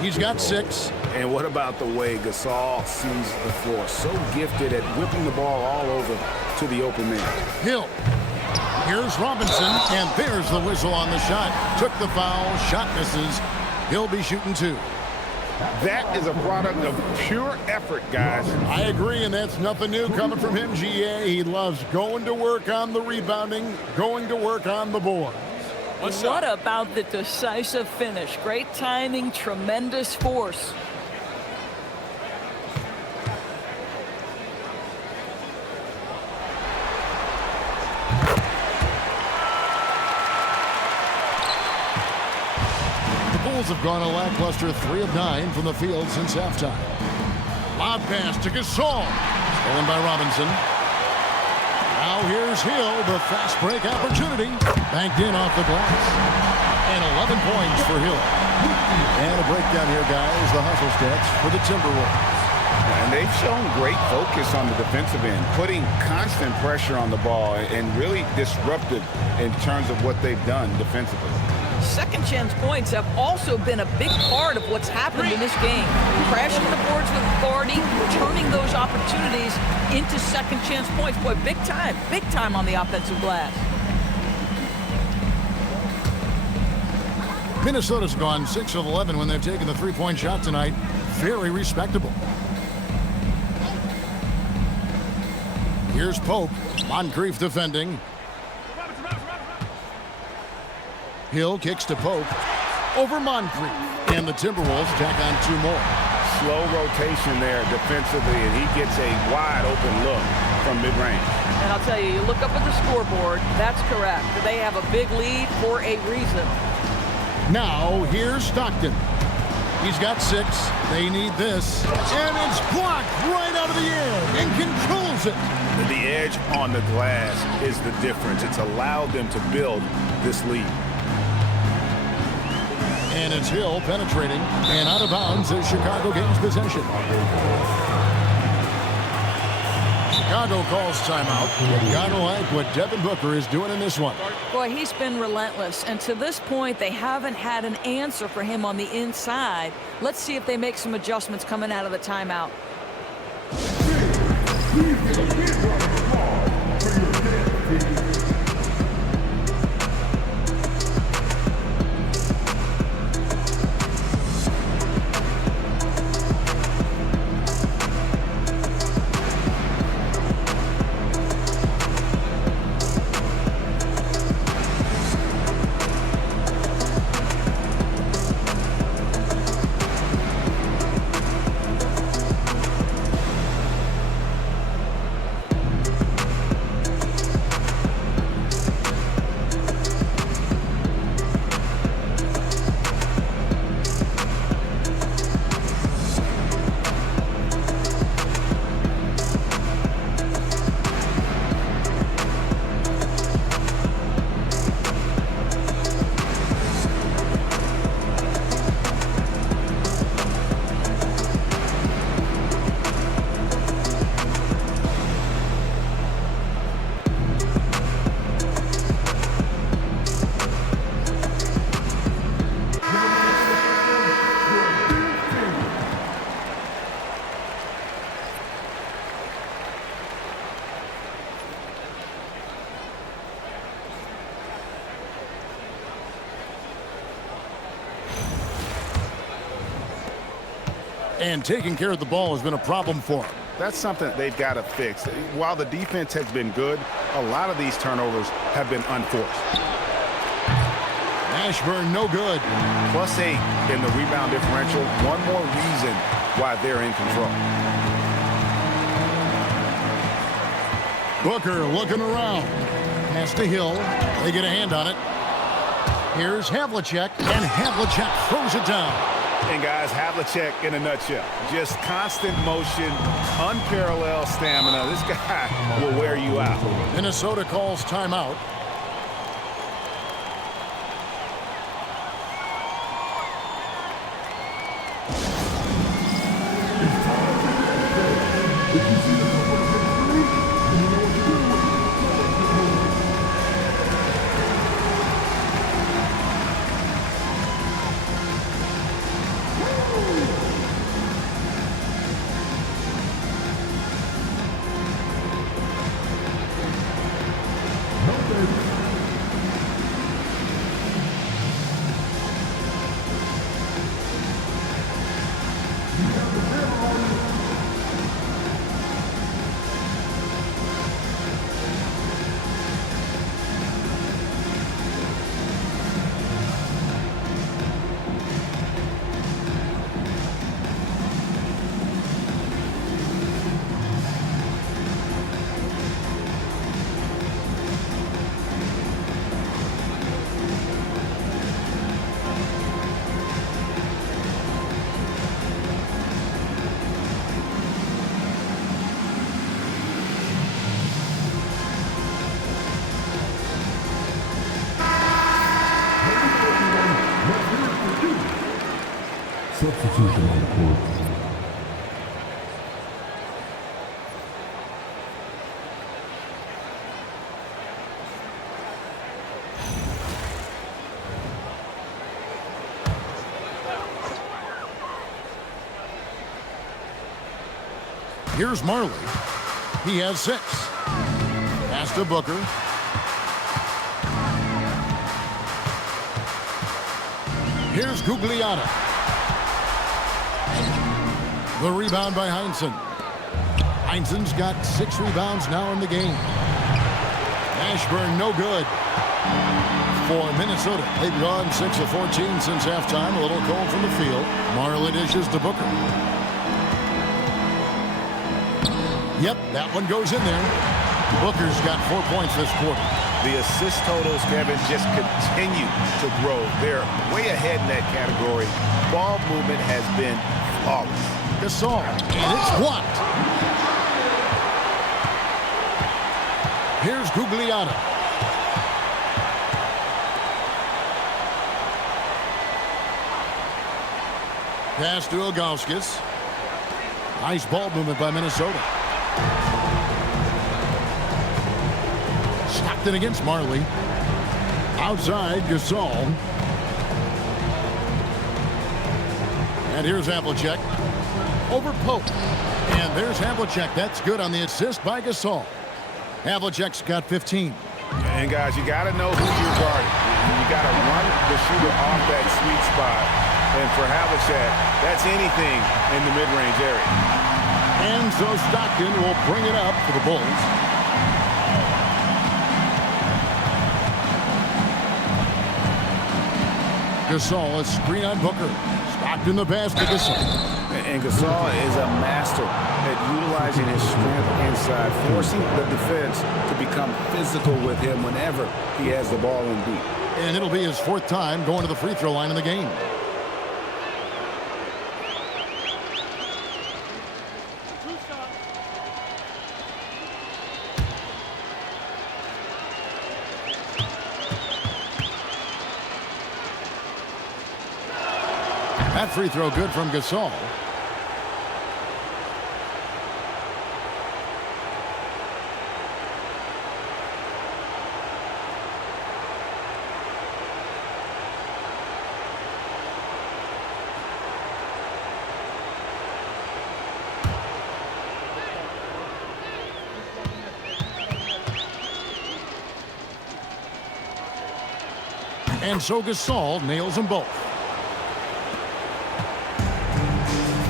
He's got 6. And what about the way Gasol sees the floor? So gifted at whipping the ball all over to the open man. Hill. Here's Robinson, and there's the whistle on the shot. Took the foul, shot misses. He'll be shooting 2. That is a product of pure effort, guys. I agree, and that's nothing new coming from him, GA. He loves going to work on the rebounding, going to work on the board. What about the decisive finish? Great timing, tremendous force. The Bulls have gone a lackluster 3 of 9 from the field since halftime. Lob pass to Gasol. Stolen by Robinson. Now here's Hill, the fast break opportunity. Banked in off the glass. And 11 points for Hill. And a breakdown here, guys. The hustle stats for the Timberwolves. And they've shown great focus on the defensive end, putting constant pressure on the ball and really disruptive in terms of what they've done defensively. Second chance points have also been a big part of what's happened in this game. Crashing the boards with authority, turning those opportunities into second chance points. Boy, big time on the offensive glass. Minnesota's gone 6 of 11 when they've taken the three-point shot tonight. Very respectable. Here's Pope. Moncrief defending. Hill kicks to Pope. Over Moncrief. And the Timberwolves tack on 2 more. Slow rotation there defensively, and he gets a wide open look from mid-range. And I'll tell you, you look up at the scoreboard, that's correct. They have a big lead for a reason. Now, here's Stockton. He's got 6. They need this. And it's blocked right out of the air and controls it. The edge on the glass is the difference. It's allowed them to build this lead. And it's Hill penetrating and out of bounds as Chicago gains possession. Chicago calls timeout. Gotta like what Devin Booker is doing in this one. Boy, he's been relentless, and to this point, they haven't had an answer for him on the inside. Let's see if they make some adjustments coming out of the timeout. And taking care of the ball has been a problem for him. That's something they've got to fix. While the defense has been good, a lot of these turnovers have been unforced. Ashburn, no good. +8 in the rebound differential. One more reason why they're in control. Booker looking around. Pass to Hill. They get a hand on it. Here's Havlicek, and Havlicek throws it down. And guys, Havlicek in a nutshell. Just constant motion, unparalleled stamina. This guy will wear you out. Minnesota calls timeout. Substitution on the court. Here's Marley. He has 6. Pass to Booker. Here's Gugliotta. The rebound by Heinsohn. Heinsohn's got 6 rebounds now in the game. Ashburn, no good. For Minnesota, they've gone 6 of 14 since halftime. A little cold from the field. Marley dishes to Booker. Yep, that one goes in there. Booker's got 4 points this quarter. The assist totals, Kevin, just continue to grow. They're way ahead in that category. Ball movement has been flawless. Gasol, and it's blocked. Here's Gugliotta. Pass to Ilgauskas. Nice ball movement by Minnesota. Stockton against Marley. Outside, Gasol. And here's Havlicek. Over Pope. And there's Havlicek. That's good on the assist by Gasol. Havlicek's got 15. And guys, you got to know who you're guarding. You got to run the shooter off that sweet spot. And for Havlicek, that's anything in the mid-range area. And so Stockton will bring it up for the Bulls. Gasol, a screen on Booker. Stockton the pass to Gasol. And Gasol is a master at utilizing his strength inside, forcing the defense to become physical with him whenever he has the ball in deep. And it'll be his 4th time going to the free throw line in the game. That free throw good from Gasol. And so Gasol nails them both.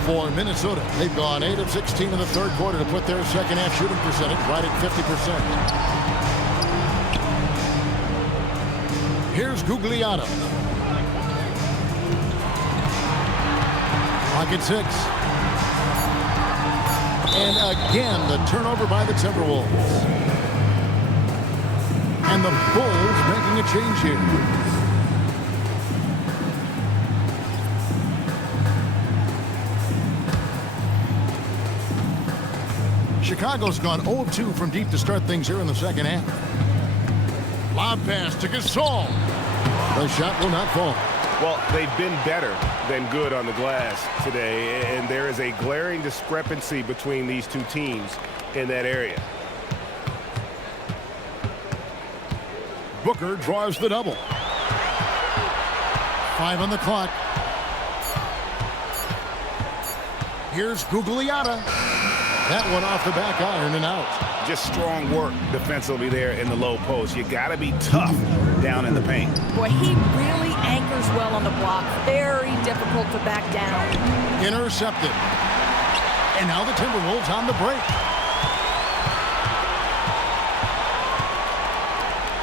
for Minnesota. They've gone 8 of 16 in the third quarter to put their second half shooting percentage right at 50%. Here's Gugliotta. Pocket 6. And again, the turnover by the Timberwolves. And the Bulls making a change here. Chicago's gone 0-2 from deep to start things here in the second half. Lob pass to Gasol. The shot will not fall. Well, they've been better than good on the glass today, and there is a glaring discrepancy between these two teams in that area. Booker draws the double. 5 on the clock. Here's Gugliotta. That one off the back iron and out. Just strong work defensively there in the low post. You got to be tough down in the paint. Boy, he really anchors well on the block. Very difficult to back down. Intercepted. And now the Timberwolves on the break.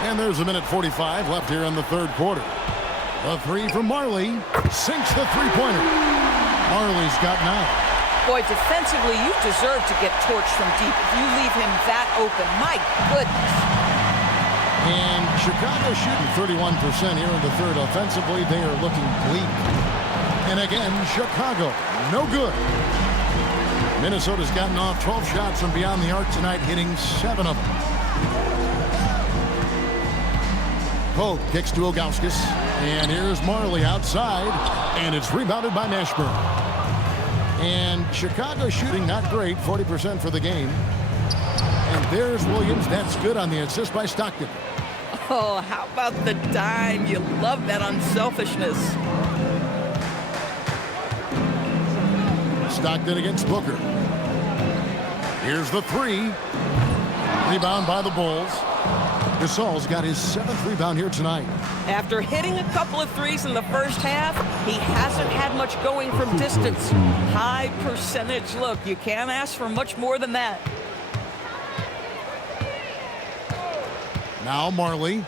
And there's a minute 45 left here in the third quarter. The three from Majerle sinks the three-pointer. Majerle's got 9. Boy, defensively, you deserve to get torched from deep if you leave him that open. My goodness. And Chicago shooting 31% here in the third. Offensively, they are looking bleak. And again, Chicago, no good. Minnesota's gotten off 12 shots from beyond the arc tonight, hitting 7 of them. Pope kicks to Ilgauskas. And here's Majerle outside. And it's rebounded by Mashburn. And Chicago shooting not great, 40% for the game. And there's Williams. That's good on the assist by Stockton. Oh, how about the dime? You love that unselfishness. Stockton against Booker. Here's the three. Rebound by the Bulls. Gasol's got his 7th rebound here tonight. After hitting a couple of threes in the first half, he hasn't had much going from distance. High percentage look. You can't ask for much more than that. Now Majerle.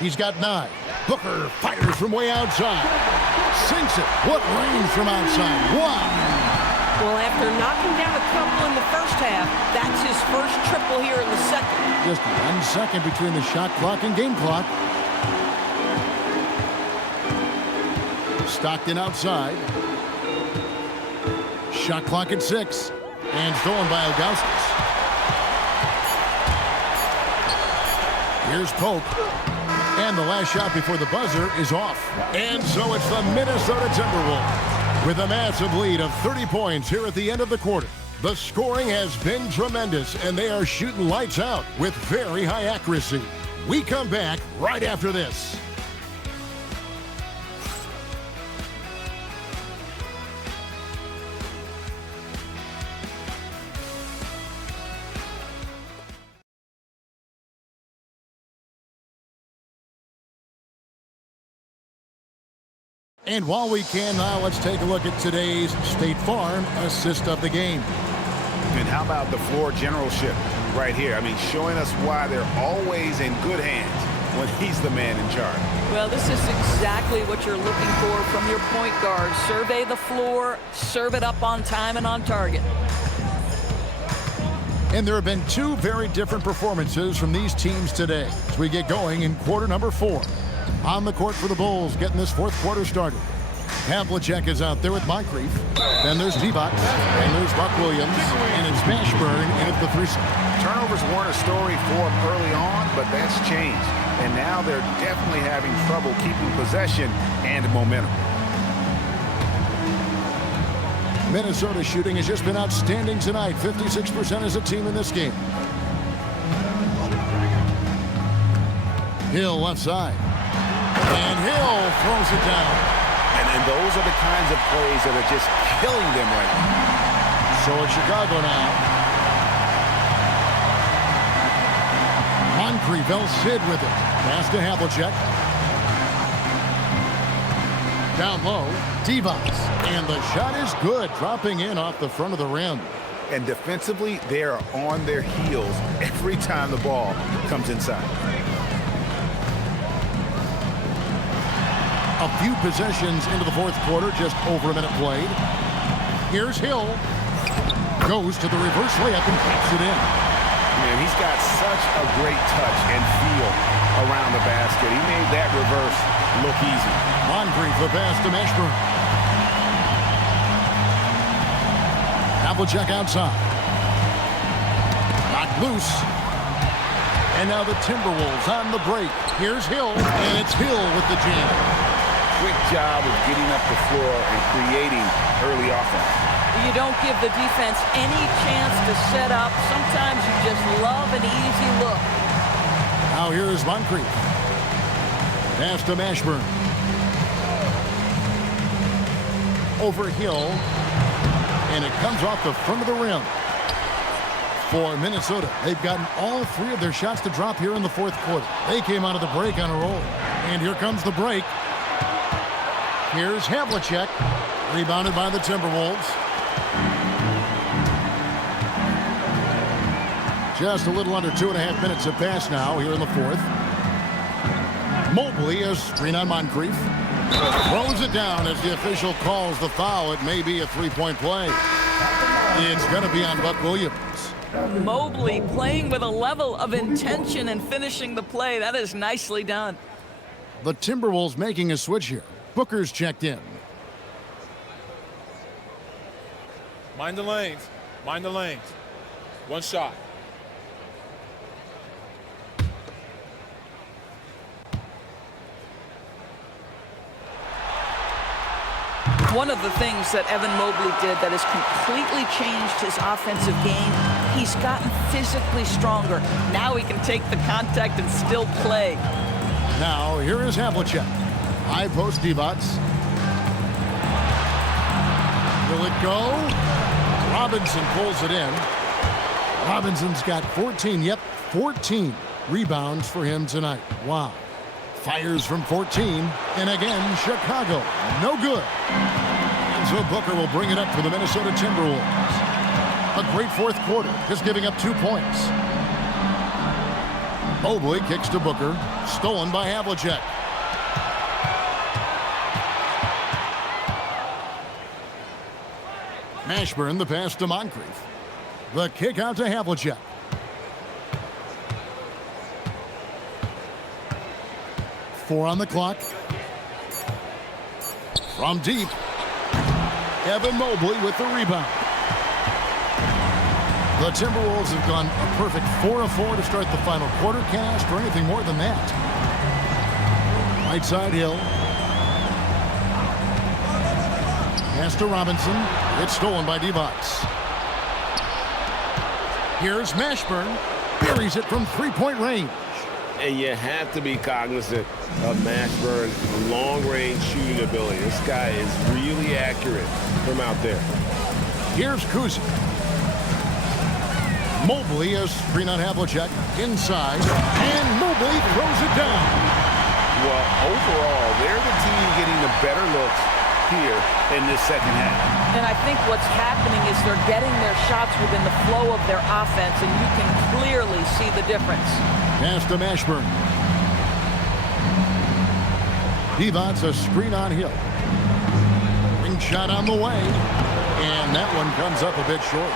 He's got 9. Booker fires from way outside. Sinks it. What range from outside. Wow. Well, after knocking down a couple in the first half, that's his first triple here in the second. Just 1 second between the shot clock and game clock. Stockton outside. Shot clock at 6. And stolen by Ilgauskas. Here's Pope. And the last shot before the buzzer is off. And so it's the Minnesota Timberwolves with a massive lead of 30 points here at the end of the quarter. The scoring has been tremendous, and they are shooting lights out with very high accuracy. We come back right after this. And while we can now, let's take a look at today's State Farm assist of the game. And how about the floor generalship right here? I mean, showing us why they're always in good hands when he's the man in charge. Well, this is exactly what you're looking for from your point guard. Survey the floor, serve it up on time and on target. And there have been 2 very different performances from these teams today as we get going in quarter number 4. On the court for the Bulls, getting this fourth quarter started. Havlicek is out there with Moncrief. Then there's Divac, and there's Buck Williams, and it's Mashburn in at the 3. Turnovers weren't a story for them early on, but that's changed. And now they're definitely having trouble keeping possession and momentum. Minnesota shooting has just been outstanding tonight. 56% as a team in this game. Hill left side. And Hill throws it down. And those are the kinds of plays that are just killing them right now. So it's Chicago now. Moncrief, Sid with it. Pass to Havlicek. Down low, Divac. And the shot is good, dropping in off the front of the rim. And defensively, they are on their heels every time the ball comes inside. A few possessions into the fourth quarter, just over a minute played. Here's Hill. Goes to the reverse layup and taps it in. Man, he's got such a great touch and feel around the basket. He made that reverse look easy. Moncrief, the pass to Mashburn. Havlicek outside. Knocked loose. And now the Timberwolves on the break. Here's Hill, and it's Hill with the jam. Quick job of getting up the floor and creating early offense. You don't give the defense any chance to set up. Sometimes you just love an easy look. Now here's Moncrief. Pass to Mashburn. Over Hill. And it comes off the front of the rim. For Minnesota, they've gotten all three of their shots to drop here in the fourth quarter. They came out of the break on a roll. And here comes the break. Here's Havlicek. Rebounded by the Timberwolves. Just a little under 2.5 minutes have passed now here in the fourth. Mobley, a screen on Moncrief. Throws it down as the official calls the foul. It may be a three-point play. It's going to be on Buck Williams. Mobley playing with a level of intention and finishing the play. That is nicely done. The Timberwolves making a switch here. Booker's checked in. Mind the lanes. Mind the lanes. One shot. One of the things that Evan Mobley did that has completely changed his offensive game, he's gotten physically stronger. Now he can take the contact and still play. Now, here is Havlicek. High post Divac. Will it go? Robinson pulls it in. Robinson's got 14 rebounds for him tonight. Wow. Fires from 14, and again, Chicago. No good. And so Booker will bring it up for the Minnesota Timberwolves. A great fourth quarter, just giving up 2 points. Mobley kicks to Booker, stolen by Havlicek. Mashburn, the pass to Moncrief. The kick out to Havlicek. Four on the clock. From deep, Evan Mobley with the rebound. The Timberwolves have gone a perfect 4 of 4 to start the final quarter. Can't ask for anything more than that. Right side Hill. Pass to Robinson. It's stolen by Divac. Here's Mashburn. Buries it from three-point range. And you have to be cognizant of Mashburn's long-range shooting ability. This guy is really accurate from out there. Here's Cousy. Mobley is screen on Havlicek inside, and Mobley throws it down. Well, overall, they're the team getting the better looks here in this second half. And I think what's happening is they're getting their shots within the flow of their offense, and you can clearly see the difference. Pass to Mashburn. Divac, a screen on Hill. Ring shot on the way, and that one comes up a bit short.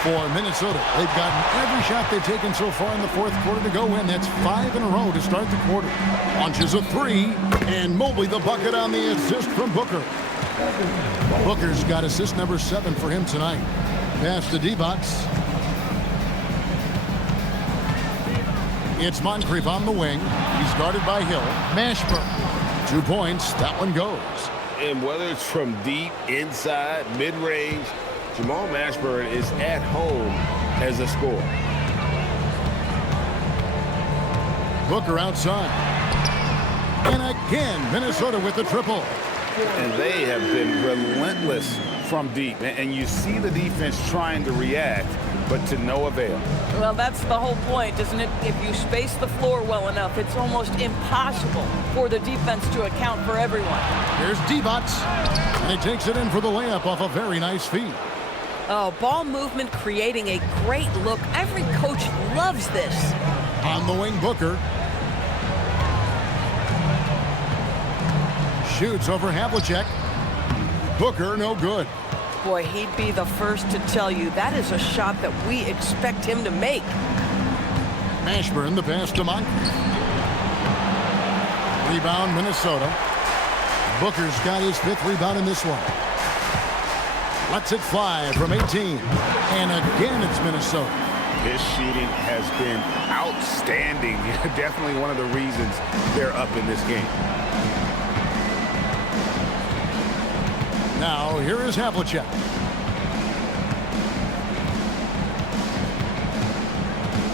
For Minnesota, they've gotten every shot they've taken so far in the fourth quarter to go in. That's 5 in a row to start the quarter. Launches a 3, and Mobley the bucket on the assist from Booker. Booker's got assist number 7 for him tonight. Pass to Divac. It's Moncrief on the wing. He's guarded by Hill. Mashburn. 2 points. That one goes. And whether it's from deep, inside, mid-range, Jamaal Mashburn is at home as a scorer. Booker outside. And again, Minnesota with the triple. And they have been relentless from deep. And you see the defense trying to react, but to no avail. Well, that's the whole point, isn't it? If you space the floor well enough, it's almost impossible for the defense to account for everyone. Here's Divac, and he takes it in for the layup off a very nice feed. Oh, ball movement creating a great look. Every coach loves this. On the wing, Booker. Shoots over Havlicek. Booker, no good. Boy, he'd be the first to tell you that is a shot that we expect him to make. Mashburn, the pass to Monk. Rebound, Minnesota. Booker's got his 5th rebound in this one. Lets it fly from 18. And again, it's Minnesota. His shooting has been outstanding. Definitely one of the reasons they're up in this game. Now, here is Havlicek.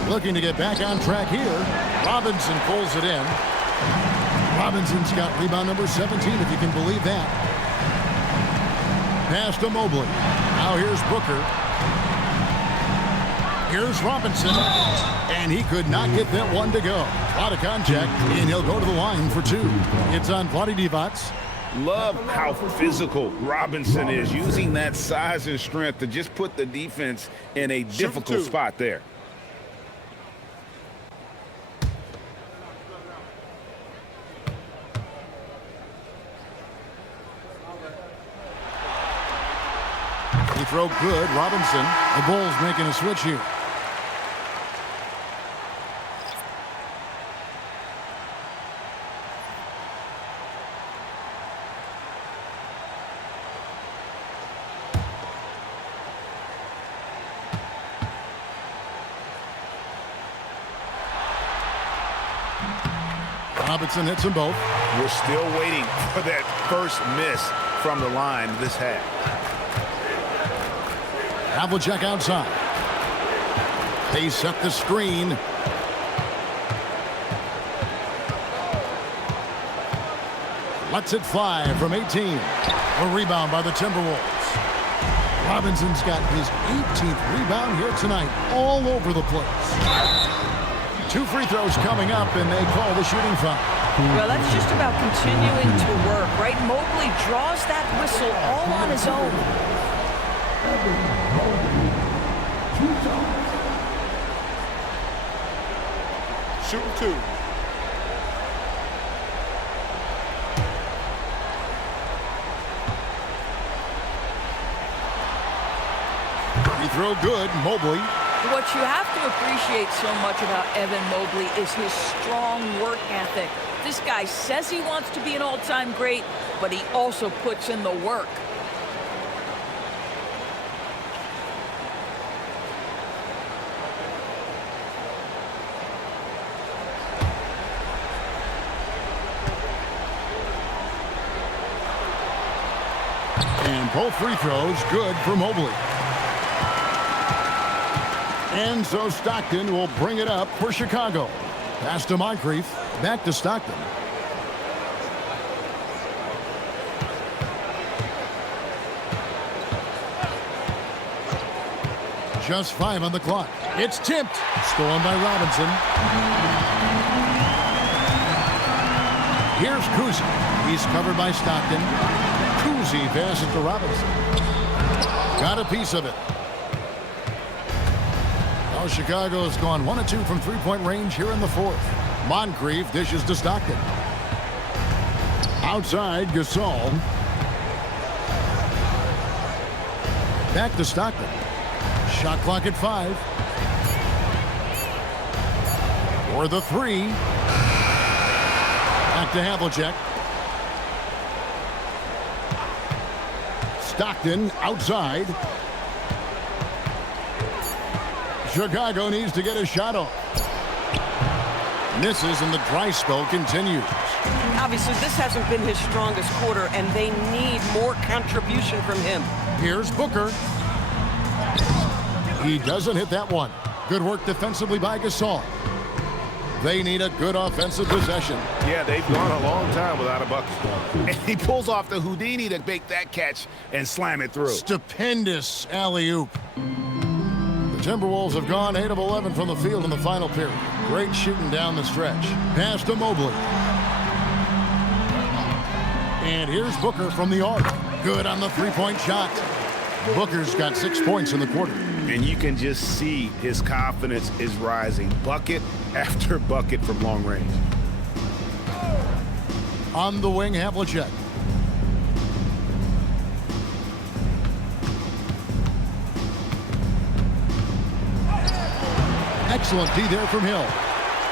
Looking to get back on track here. Robinson pulls it in. Robinson's got rebound number 17, if you can believe that. Pass to Mobley. Now here's Booker. Here's Robinson. And he could not get that one to go. A lot of contact, and he'll go to the line for 2. It's on Vlade Divac. Love how physical Robinson is, using that size and strength to just put the defense in a difficult spot there. He throw good, Robinson. The Bulls making a switch here. Robinson hits them both. We're still waiting for that first miss from the line this half. Havlicek outside. They set the screen. Lets it fly from 18. A rebound by the Timberwolves. Robinson's got his 18th rebound here tonight, all over the place. 2 free throws coming up, and they call the shooting foul. Well, that's just about continuing to work, right? Mobley draws that whistle all on his own. Shooting 2. Free throw good, Mobley. What you have to appreciate so much about Evan Mobley is his strong work ethic. This guy says he wants to be an all-time great, but he also puts in the work. And both free throws good for Mobley. And so Stockton will bring it up for Chicago. Pass to Moncrief. Back to Stockton. Just 5 on the clock. It's tipped. Stolen by Robinson. Here's Cousy. He's covered by Stockton. Cousy passes to Robinson. Got a piece of it. Now Chicago's gone 1 of 2 from 3-point range here in the 4th. Moncrief dishes to Stockton. Outside, Gasol. Back to Stockton. Shot clock at 5. For the 3. Back to Havlicek. Stockton outside. Chicago needs to get a shot off. Misses, and the dry spell continues. Obviously, this hasn't been his strongest quarter, and they need more contribution from him. Here's Booker. He doesn't hit that one. Good work defensively by Gasol. They need a good offensive possession. Yeah, they've gone a long time without a bucket. And he pulls off the Houdini to make that catch and slam it through. Stupendous alley-oop. The Timberwolves have gone 8 of 11 from the field in the final period. Great shooting down the stretch. Pass to Mobley. And here's Booker from the arc. Good on the three-point shot. Booker's got 6 points in the quarter. And you can just see his confidence is rising. Bucket after bucket from long range. On the wing, Havlicek. Excellent D there from Hill.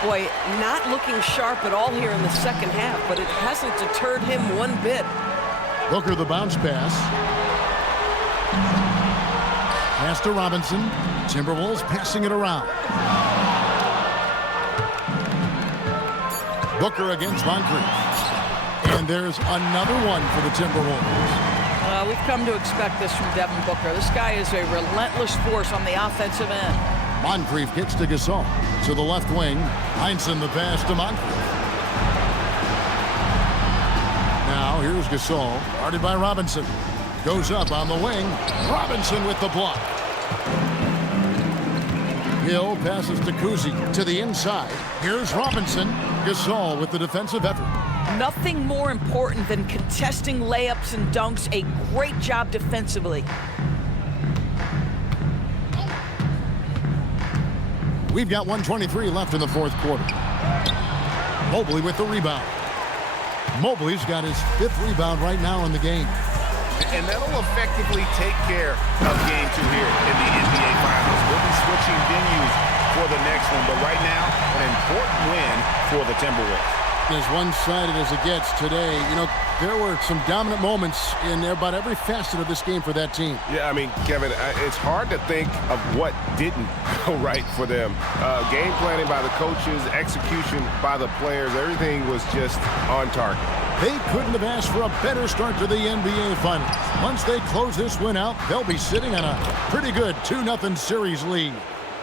Boy, not looking sharp at all here in the second half, but it hasn't deterred him one bit. Booker the bounce pass. Pass to Robinson. Timberwolves passing it around. Booker against Moncrief. And there's another one for the Timberwolves. We've come to expect this from Devin Booker. This guy is a relentless force on the offensive end. Moncrief kicks to Gasol. To the left wing. Heinsohn the pass to Moncrief. Now here's Gasol. Guarded by Robinson. Goes up on the wing. Robinson with the block. Hill passes to Cousy to the inside. Here's Robinson. Gasol with the defensive effort. Nothing more important than contesting layups and dunks. A great job defensively. We've got 1:23 left in the fourth quarter. Mobley with the rebound. Mobley's got his 5th rebound right now in the game. And that'll effectively take care of game 2 here in the NBA Finals. We'll be switching venues for the next one, but right now, an important win for the Timberwolves. As one-sided as it gets today, you know, there were some dominant moments in about every facet of this game for that team. Yeah, I mean, Kevin, it's hard to think of what didn't go right for them. Game planning by the coaches, execution by the players, everything was just on target. They couldn't have asked for a better start to the NBA Finals. Once they close this win out, they'll be sitting on a pretty good 2-0 series lead.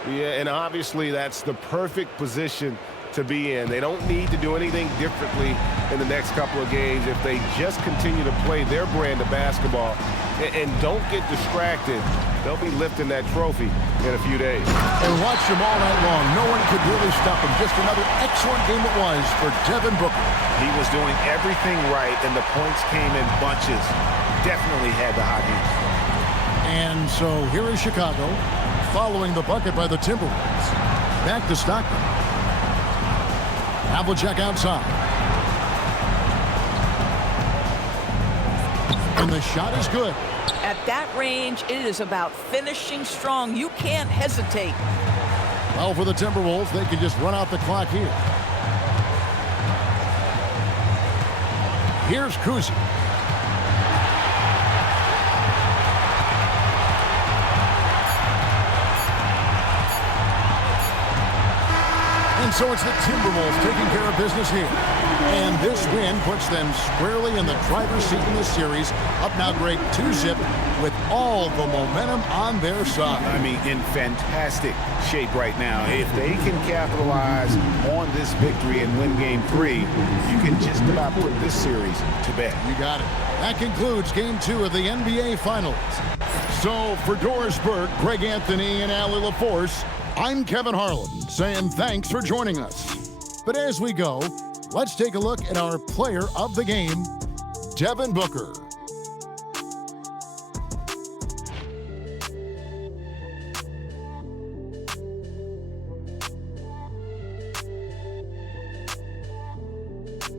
Yeah, and obviously that's the perfect position to be in. They don't need to do anything differently in the next couple of games if they just continue to play their brand of basketball and don't get distracted. They'll be lifting that trophy in a few days. And watch them all night long. No one could really stop him. Just another excellent game it was for Devin Booker. He was doing everything right, and the points came in bunches. Definitely had the hot hand. And so here is Chicago, following the bucket by the Timberwolves. Back to Stockton. Havlicek outside. And the shot is good. At that range, it is about finishing strong. You can't hesitate. Well, for the Timberwolves, they can just run out the clock here. Here's Cousy. And so it's the Timberwolves taking care of business here. And this win puts them squarely in the driver's seat in this series. Up now great 2-zip with all the momentum on their side. I mean, in fantastic shape right now. If they can capitalize on this victory and win game 3, you can just about put this series to bed. You got it. That concludes game 2 of the NBA Finals. So for Doris Burke, Greg Anthony, and Allie LaForce, I'm Kevin Harlan, saying thanks for joining us. But as we go, let's take a look at our player of the game, Devin Booker.